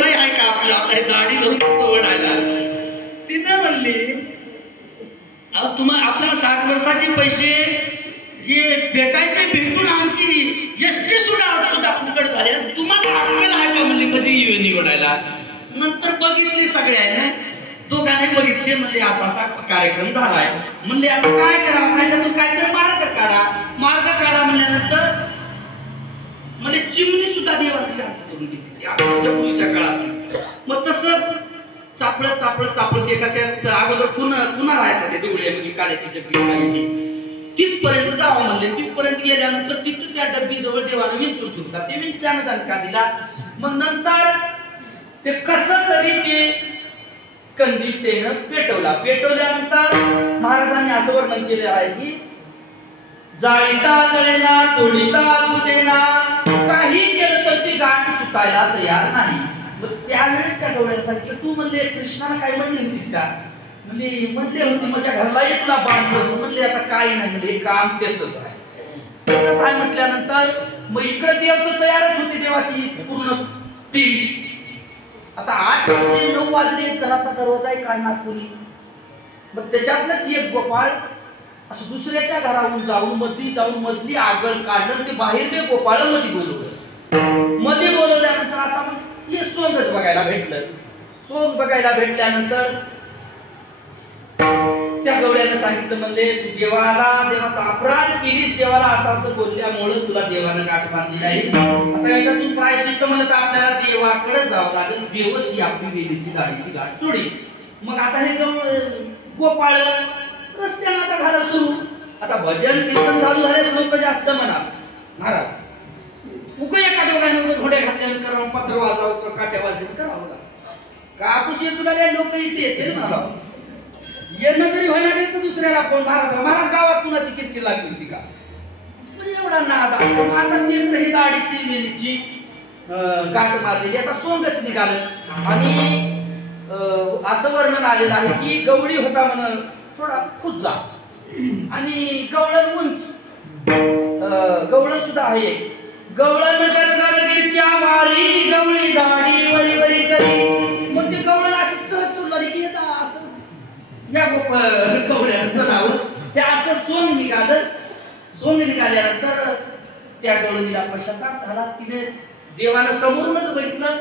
वय आहे का आपलं आता हे दाढी धरून ओढायला. तिने म्हणली तुम्हाला आपल्याला 60 वर्षाचे पैसे हे भेटायचे भेटून आणखी एसटी सुद्धा फुकट झाले. तुम्हाला अक्कल आहे का म्हणली कधी निवडायला. नंतर बघितली सगळ्यांना दोघांनी बघितले. म्हणले असा कार्यक्रम झालाय. म्हणले आता काय करावं त्याच्यातून काहीतरी मार्ग काढा म्हणल्यानंतर म्हणजे चिमणी सुद्धा देवाने शांत करून घेतली पूर्वीच्या काळात. मग तसं चापळत एका त्या अगोदर पुन्हा राहायचा ते देवळ्यामध्ये काढायची डब्बी पाहिजे तिथपर्यंत जावं म्हणले. तिथपर्यंत गेल्यानंतर तिथून त्या डब्बी जवळ देवाने विंचून सुटला. ते विंचानं दणका दिला. मग नंतर ते कसं तरी ते कंदील तेनं पेटवल्यानंतर महाराजांनी असं वर्णन केले आहे की जाळीता जळेना तोडीता तुटेना काही केलं तर ती गाठ सुटायला तयार नाही. त्यावेळेस त्या गवळ्याला सांगितलं तू म्हणले कृष्णाला काय म्हणली होतीस का. म्हणले होती माझ्या घरला ये तुला बांधतो. म्हणले आता काय नाही म्हणजे काम त्याच आहे म्हटल्यानंतर मग इकडे देव तर तयारच होती देवाची पूर्ण टीम. आता 8 वाजले 9 वाजले घराचा दरवाजाही काढणार कोणी. मग त्याच्यातलंच एक गोपाळ असं दुसऱ्याच्या घरावरून जाऊन मधली आगळ काढलं. ते बाहेर ते गोपाळ मध्ये बोलवल्यानंतर आता मग हे सोंगच बघायला भेटलं. सोंग बघायला भेटल्यानंतर त्या गवळ्यानं सांगितलं म्हणले तू देवाचा अपराध केलीस. देवाला असं बोलल्यामुळे तुला देवानं गाठ बांधली आहे. आता याच्यातून प्रायश्चित्त म्हणलं तर आपल्याला देवाकडे जावं लागेल. देवच ही आपली वेलीची दाढीची गाठ सोडी. मग आता हे गोपाळ रस्त्याला आता झालं सुरू. आता भजन कीर्तन चालू झाले लोक जास्त म्हणा महाराज उगा एका दोघांनी घोड्या घातल्यानंतर पत्र वाजावं काट्या वाजून करावं कापूस येतून लोक इथे येते मला येणं जरी व्हायला नाही तर दुसऱ्याला फोन महाराज गावात कुणाची किरकिर लागली होती का म्हणजे एवढा नाद असतो. आता ते ही दाढीची वेलीची गाठ मारलेली आता सोंगच निघालं. आणि असं वर्णन आलेलं आहे की गवळी होता म्हण थोडा खुज्जा आणि गवळण उंच. गवळण सुद्धा आहे गवळण गरगल गिरक्या मारी गवळी दाढी वरी वरी करी. मग ते गवळण असं सहज चुरणारी की येता असं या गवळ्यानं चलावं ते असं सोंग निघालं. सोंग निघाल्यानंतर त्या गवळणीला पश्चाताप झाला. तिने देवानं समोरूनच बघितलं.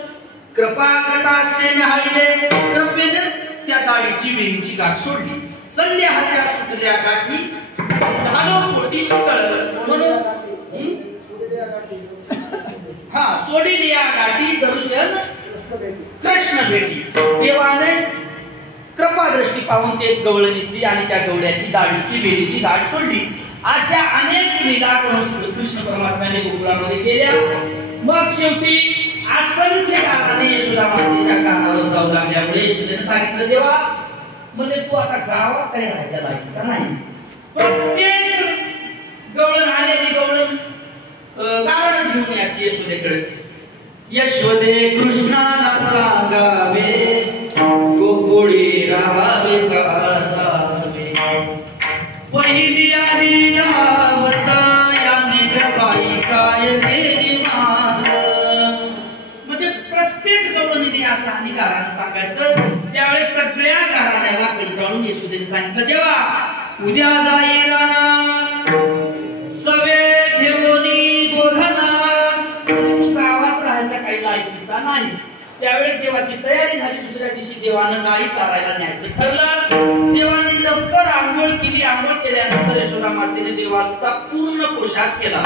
कृपा कटाक्षेने हाळले कृपेने त्या दाढीची वेणीची गाठ सोडली. संध्याच्या सुटल्या गाठी झालो पोटी शीतळ म्हणून हा सोडली या गाठी दर्शन कृष्ण भेटी. देवाने कृपा दृष्टी पाहून ते गवळणीची आणि त्या गवळ्याची दाढीची वेणीची गाठ सोडली. अशा अनेक लीला कृष्ण परमात्म्याने गोकुळामध्ये केल्या. मग शेवटी असंख्य काळाने यशोदा मातेच्या कानावर जाऊ लागल्यामुळे यशोदेने सांगितलं देवा म्हणजे तू आता गावात काही राहायच्या लायकीचा नाही. प्रत्येक गवळण आलेली गवळण गावाला घेऊन याची यशोदेकडे. यशोदे कृष्णाला सांगावे गोकुळी राहावे जावे. पहिली आली आवता याने गबाई काय केली माझ. म्हणजे प्रत्येक गवळणीने याचा आणि घरानं सांगायचं. त्यावेळेस सगळ्या घराण्याला कंटाळून यशोदेने सांगितलं देवा उद्या जाई राणा सवे घेऊनी गोधना. तू गावात राहायचा काही लायकीचा नाही. त्यावेळेस देवाची तयारी झाली. दुसऱ्या दिवशी देवानं गाई चारायला न्यायचं ठरलं. देवाने लवकर आंघोळ केली. आंघोळ केल्यानंतर यशोदा मातेने देवाचा पूर्ण पोशाख केला.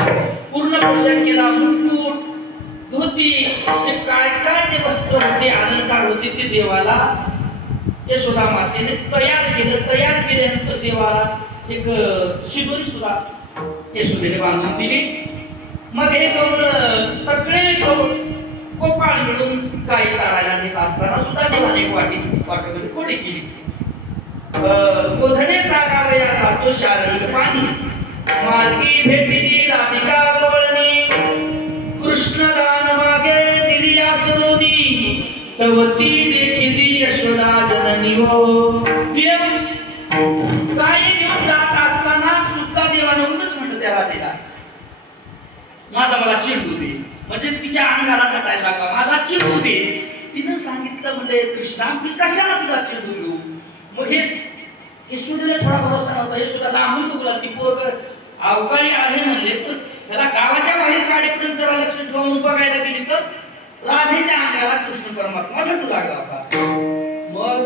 पूर्ण पोशाख केला. मुकुट धोती जे काय काय जे वस्त्र होते अलंकार होते ते देवाला यशोदा मातेने तयार केलं. तयार केल्यानंतर देवाला एक शिदोरी सुद्धा यशोदेने बांधून दिली. मग हे गवळ सगळे गवळ गोपाळ मिळून गाई चारायला नेत असताना सुद्धा देवाने एक वाटेमध्ये कोडी केली. गोधने चारावया जातो शारंग पाणी मार्गी भेटली राधिका गवळणी. कृष्ण दान मागे दिली आसरोनी तवती देखिली यशोदा जननी हो. देव गाई घेऊन जात असताना सुद्धा देवाने उगाच म्हणलं त्या राधेला माझा मला चिरडू दे. म्हणजे तिच्या अंगाला चटायला लागला माझा चिरडू दे. तिनं सांगितलं म्हणजे कृष्णा मी कशाला तुला चिरडू देऊ. मग हे यशोदेला थोडा भरोसा नव्हता. यशोदा लांबून बघला ती पोरग अवकाळी आहे म्हणले पण त्याला गावाच्या बाहेर काढेपर्यंत जरा लक्ष ठेवून बघायला गेली तर राधेच्या अंगाला कृष्ण परमात्मा झटू लागला होता. मग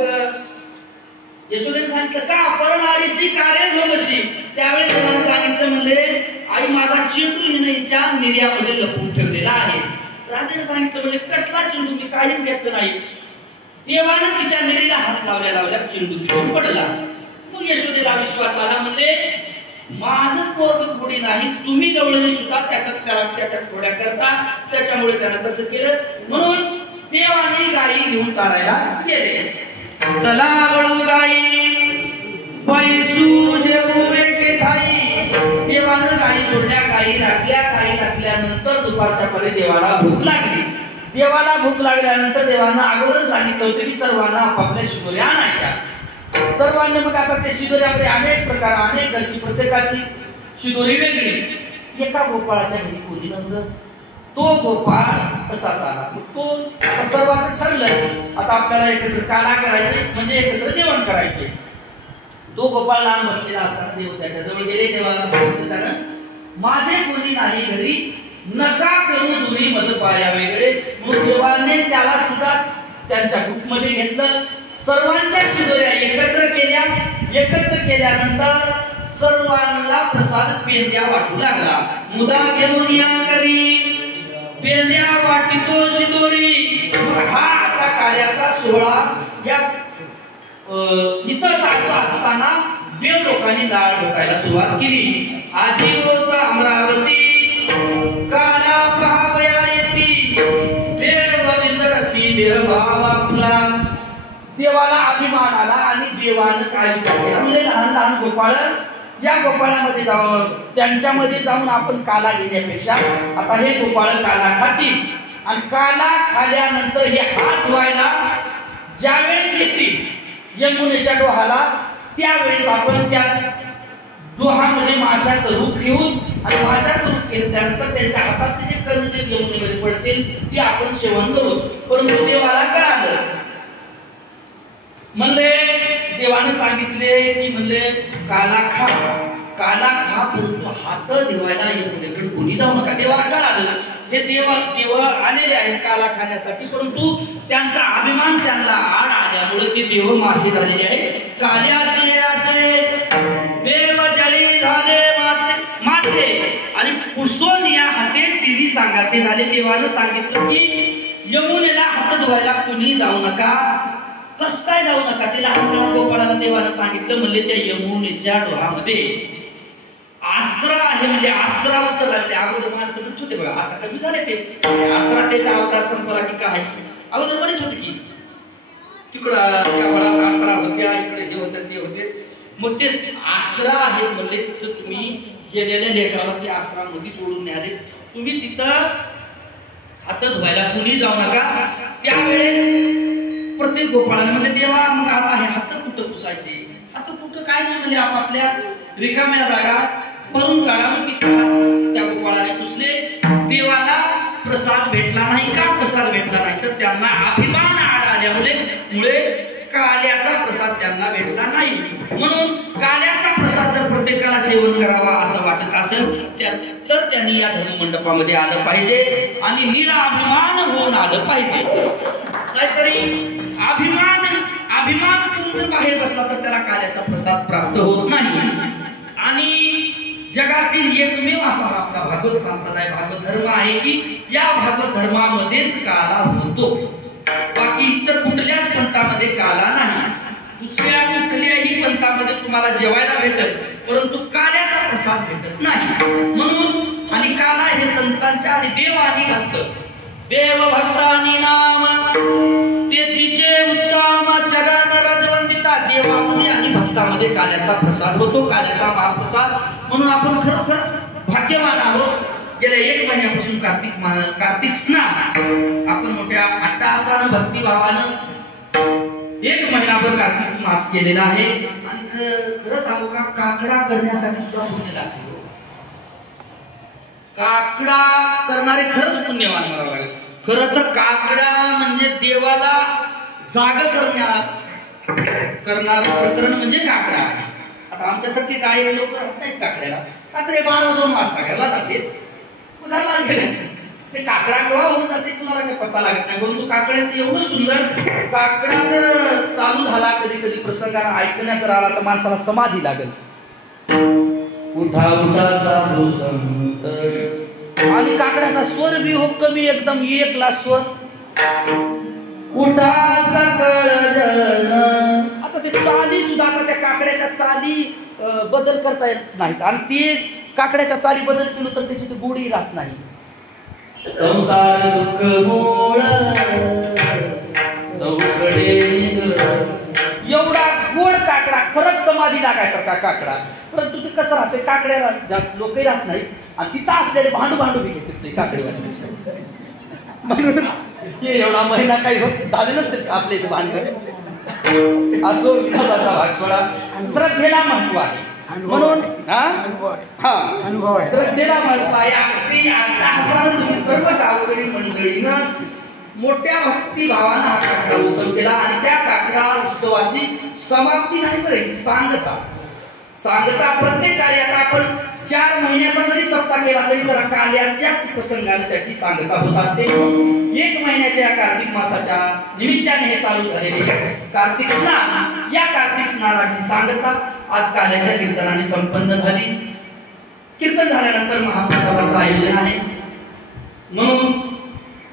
यशोदेने सांगितलं का परण आलीशी कार्य झोलशी. त्यावेळेस देवाने सांगितलं म्हणले आई माझा चिंटू हिनेच्या निर्यामध्ये लपवून ठेवलेला आहे. राधेने सांगितलं म्हणजे कसला चिंटू मी काहीच घेतलं नाही. देवानं तिच्या निरीला हात लावल्या लावल्या चिंटू तिथून पडला. मग यशोदेला विश्वास आला म्हणले माझं पोरग थोडी नाही तुम्ही गवळणी सुद्धा त्याच्यात थोड्या करता. त्याच्यामुळे त्यानं तसं केलं. म्हणून देवाने गाई घेऊन चारायला गेले. चला वळू गाई पैसू जेवू एके ठाई. देवानं गाई सोडल्या. गाई राखल्यानंतर दुपारच्या परी देवाला भूक लागली. देवाला भूक लागल्यानंतर देवानं अगोदर सांगितलं होतं की सर्वांना आपापल्या शिदोऱ्या आणायच्या. सर्वांनी मग आता ते शिदोऱ्यामध्ये अनेक प्रकार अनेक गाची प्रत्येकाची शिदोरी वेगळी. एका गोपाळाच्या घरी कोणी नव्हतं. तो गोपाळ तसाच आला. तो आता सर्वांचं ठरलं आता आपल्याला एकत्र काला करायचे म्हणजे एकत्र जेवण करायचे. तो गोपाळ लहान बसलेला असताना देव त्याच्या जवळ गेले. देवाला सांगितलं त्यानं माझे कोणी नाही घरी नका करू दुरी मज पाया वेगळे. मग देवाने त्याला सुद्धा त्यांच्या ग्रुपमध्ये घेतलं. सर्वांच्या शिदोऱ्या एकत्र केल्या. एकत्र केल्यानंतर सर्वांना प्रसाद पेंद्या वाटू लागला. मुदा घेऊन या करी पेंद्या वाटितो शिदोरी. हा असा कार्याचा सोहळा या इथं चालू असताना देव लोकांनी डाळ ठोकायला सुरुवात केली. आजी गोसा अमरावती काला पहावया येती देव विसरती देव भावा फुला. देवाला अभिमान आला आणि देवानं काय विचार केला म्हणजे लहान लहान गोपाळ या गोपाळामध्ये जाऊन त्यांच्यामध्ये जाऊन आपण काला घेण्यापेक्षा आता हे गोपाळ काला खातील. आणि काला खाल्यानंतर हे हात धुवायला ज्यावेळेस येतील यमुनेच्या डोहाला त्यावेळेस आपण त्या डोहामध्ये माशाचं रूप घेऊन आणि भाषा करून त्यानंतर त्यांच्या हाताचे जे कर्ण जे यमुनेमध्ये पडतील ते आपण सेवन करू. परंतु देवाला कळालं, म्हणले देवाने सांगितले की म्हणले काला खा परंतु हात धुवायला यमुनेकडे कोणी जाऊ नका. देवाला कळालं हे देव आलेले आहेत काला खाण्यासाठी, परंतु त्यांचा अभिमान त्यांना आड आल्यामुळे ते देव मासे झालेले आहेत. काल्याचे असे देव जळी झाले मासे आणि कुसोनिया हाते तिरी सांगाते झाले. देवानं सांगितलं की यमुनेला हात धुवायला कुणी जाऊ नका, कस काय जाऊ नका. ते लहान गोपाळाला देवानं सांगितलं, म्हणजे त्या यमुनेच्या डोहामध्ये आसरा आहे, म्हणजे आसरा होतं लागले. अगोदर माणसं म्हणत होते बघा, आता कमी झाले ते आसरा, त्याचा अवतार संपला की काय. अगोदर म्हणत होते की तिकडं त्या वडात आसरा होत्या, इकडे जे होते ते होते. मग ते आसरा आहे म्हणले, तिथं तुम्ही गेलेल्या लेकराला ते आसरामध्ये जोडून न्याले, तुम्ही तिथं हात धुवायला कुणी जाऊ नका. त्यावेळेस प्रत्येक गोपाळाने म्हणजे देवा मग आता हे हात कुठं पुसायचे, आता कुठं काय नाही, म्हणजे आपापल्या रिकाम्या जागा भरून काढा. मग तिथं त्या गोपाळाने पुसले. देवाला प्रसाद भेटला नाही का, प्रसाद भेटला नाही तर त्यांना अभिमान आड आल्यामुळे काल्याचा प्रसाद त्यांना भेटला नाही. म्हणून काल्याचा प्रसाद जर प्रत्येकाला सेवन करावा असं वाटत असेल तर त्यांनी या धर्ममंडपामध्ये आलं पाहिजे आणि निराभिमान होऊन आलं पाहिजे. काहीतरी अभिमान करून जर बाहेर बसला तर त्याला काल्याचा प्रसाद प्राप्त होत नाही. आणि जगातील एकमेव असा आपला भागवत संप्रदाय, भागवत धर्म आहे की या भागवत धर्मामध्येच काला होतो. बाकी इतर कुठल्याच पंथामध्ये काला नाही. दुसऱ्या कुठल्याही पंथामध्ये तुम्हाला जेवायला भेटेल, परंतु काल्याचा प्रसाद भेटत नाही. म्हणून आणि काला हे संतांच्या आणि देव आणि भक्त, देव भक्तानी नाम ते तिचे उत्तम चरण रजवंदिता. देवामध्ये आणि भक्तामध्ये काल्याचा प्रसाद होतो, काल्याचा महाप्रसाद. म्हणून आपण खरोखरच भाग्यवान आहोत. गेल्या 1 महिन्यापासून कार्तिक स्नान आपण मोठ्या अट्टाहासानं भक्तिभावानं 1 महिनाभर कार्तिक मास केलेला आहे. आणि खरं सांगू का, काकडा करण्यासाठी सुद्धा पुण्य लागते. काकडा करणारे खरंच पुण्यवान म्हणावं लागेल. खरं तर काकडा म्हणजे देवाला जाग करणार प्रकरण म्हणजे काकडा आहे. आता आमच्यासारखे काही लोक राहत नाहीत काकड्याला, रात्री 12-2 वाजता घरला जाते, घरला गेले ते काकडा केव्हा होऊन जाते कुणाला काही पत्ता लागत नाही. परंतु काकड्याचं एवढं सुंदर, काकडा जर चालू झाला कधी प्रसंगाला ऐकण्यात जर आला तर माणसाला समाधी लागेल. उठा उठा साधू संत, आणि काकड्याचा स्वर बी हो कमी एकदम एकला स्वर, उठा सकळ जन. आता ते चाली सुद्धा, आता त्या काकड्याच्या चाली बदल करता येत नाहीत, आणि ते काकड्याच्या चाली बदल केलं तर त्याची गोडी राहत नाही. संसार दुःख मूळ चौकडे एवढा गोड काकडा, खरंच समाधी लागायसारखा काकडा. परंतु ते कसं राहते, काकड्याला जास्त लोकही राहत नाही, आणि तिथं असलेले भांडू बी घेतात ते काकडेवाले. म्हणून हे एवढा महिना काही झाले नसतील का आपले इथे भांडण. असो विनोदाचा भाग सोडा, श्रद्धेला महत्व आहे. म्हणून श्रद्धेला महत्व आहे. अगदी आता तुम्ही सर्व गावकरी मंडळीनं मोठ्या भक्तिभावानं हा काकडा उत्सव केला, आणि त्या काकडा उत्सवाची समाप्ती नाही बरं, सांगता प्रत्येक कार्यात आपण 4 महिन्याचा जरी सप्ताह केला तरी जरा कार्याच्याच प्रसंगाने त्याची सांगता होत असते. म्हणून 1 महिन्याच्या या कार्तिक मासाच्या निमित्ताने हे चालू झालेले कार्तिक स्नान, या कार्तिक स्नानाची सांगता आज कार्याच्या कीर्तनाने संपन्न झाली. कीर्तन झाल्यानंतर महाप्रसादाचं आयोजन आहे. म्हणून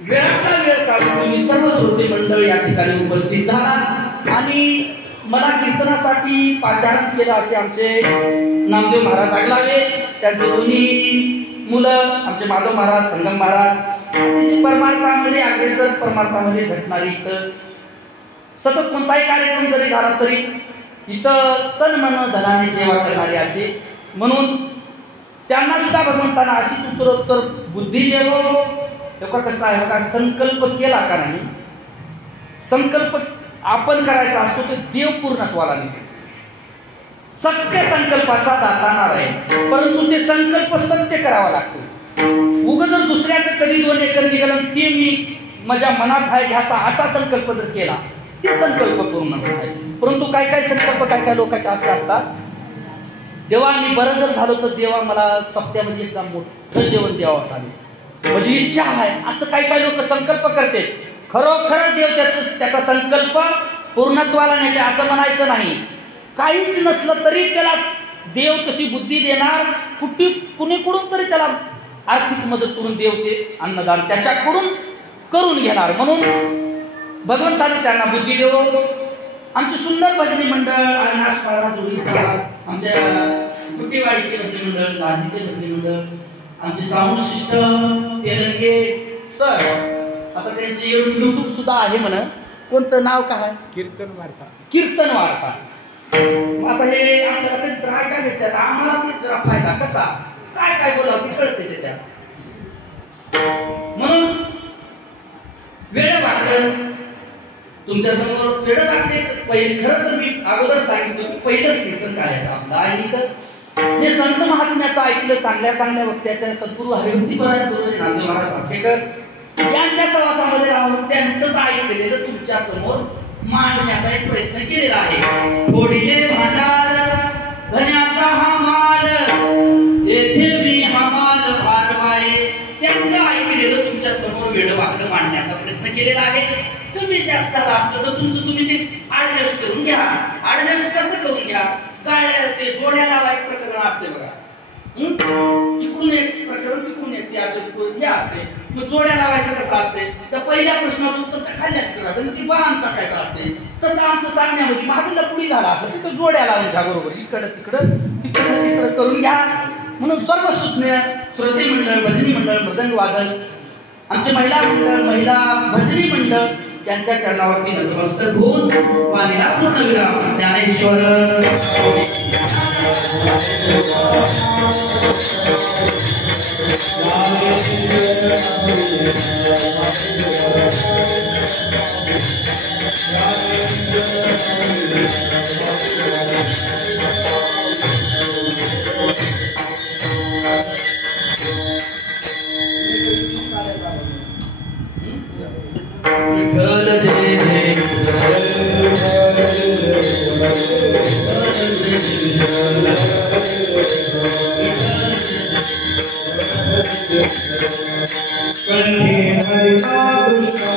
वेळातला वेळ काढून तुम्ही सर्व श्रोते मंडळ या ठिकाणी उपस्थित झाला, आणि मला कीर्तनासाठी पाचारण केलं असे आमचे नामदेव महाराज आगलावे, त्यांचे दोन्ही मुलं आमचे माधव महाराज, संगम महाराज, अतिशय परमार्थामध्ये अग्रेसर, परमार्थामध्ये झटणारी, इथं सतत कोणताही कार्यक्रम जरी झाला तरी इथं तन मन धनाने सेवा करणारे असे. म्हणून त्यांना सुद्धा भगवंतांना अशीच उत्तरोत्तर बुद्धी देवो. तेव्हा कसं आहे बघा, संकल्प केला का नाही, संकल्प आपण करायचा असतो ते देव पूर्णत्वाला नाही. सत्य संकल्पाचा दाता नारायण, परंतु ते संकल्प सत्य करावा लागतो। उग जर दुसऱ्याचं कधी 2 एकर निघालं ते मी माझ्या मनात आहे घ्यायचा असा संकल्प जर केला ते संकल्प पूर्ण होत आहे। परंतु काय काय संकल्प काय लोकांचे असे असतात, देवा मी बरं जर झालो तर देवा मला सप्त्यामध्ये एकदम मोठं जेवण द्यावं वाटावे, म्हणजे इच्छा आहे असं काय लोक संकल्प करते। खरोखर देव त्याचा संकल्प पूर्णत्वाला नेते असं म्हणायचं नाही। काहीच नसलं तरी त्याला देव तशी बुद्धी देणार, कुणीकडून तरी त्याला आर्थिक मदत करून देव ते अन्नदान त्याच्याकडून करून घेणार, म्हणून भगवंताने त्यांना बुद्धी देव। आमचे सुंदर भजनी मंडळ अविनाश पाळा जोडीचा, आमच्या गुट्टेवाडीचे भजनी मंडळ, लाजीचे भजनी मंडळ, आमचे साऊंड सिस्टम तेलंगे सर, आता त्यांचे YouTube सुद्धा आहे म्हण, कोणतं नाव काय? कीर्तन वार्ता। आता हे आपल्याला कधी तर काय भेटतात, आम्हाला ते जरा फायदा कसा काय बोलावं ते कळतंय त्याच्यात। म्हणून वेळ वाटत तुमच्या समोर वेळ वाटते। पहिले खरं तर मी अगोदर सांगितलं की पहिलंच कीर्तन काढायचं आपलं, आणि तर जे संत महात्म्याचं ऐकलं, चांगल्या वक्त्याच्या सद्गुरू हरिभक्ती परायण गुरु नामदेव महाराज आटेकर यांच्या सहवासामध्ये राहून त्यांचंच ऐकलेलं तुमच्या समोर मांडण्याचा एक प्रयत्न केलेला आहे। फोडिले भांडार धन्याचा हा माल, येथे मी हा माल भारवाये, त्यांचं ऐकलेलं तुमच्या समोर वेडवाकडं मांडण्याचा प्रयत्न केलेला आहे। तुम्ही जास्त असलं तर तुम्ही ते ऍडजस्ट करून घ्या। ऍडजस्ट कसं करून घ्या, गाड्या ते जोड्या लावायचं प्रकरण असते बघा, इकडून एक प्रकरण तिकडून एक ते असं हे असते, मग जोड्या लावायचं कसं असते, तर पहिल्या प्रश्नाचं उत्तर त्या खाल्ल्या तिकडं ती बाण टाकायचं असते, तसं आमचं सांगण्यामध्ये मागेला पुढी झाला असलं तिथं जोड्या लावून घ्या, बरोबर इकडं तिकडं करून घ्या। म्हणून सर्व सुज्ञ श्रोते मंडळ, भजनी मंडळ, मृदंग वादक, आमचे महिला मंडळ, महिला भजनी मंडळ यांच्या चरणावरती नतमस्तक होऊन वाणीला पूर्णविराम। ज्ञानेश्वर विठ्ठल जय जय कंठी हरिका कृष्ण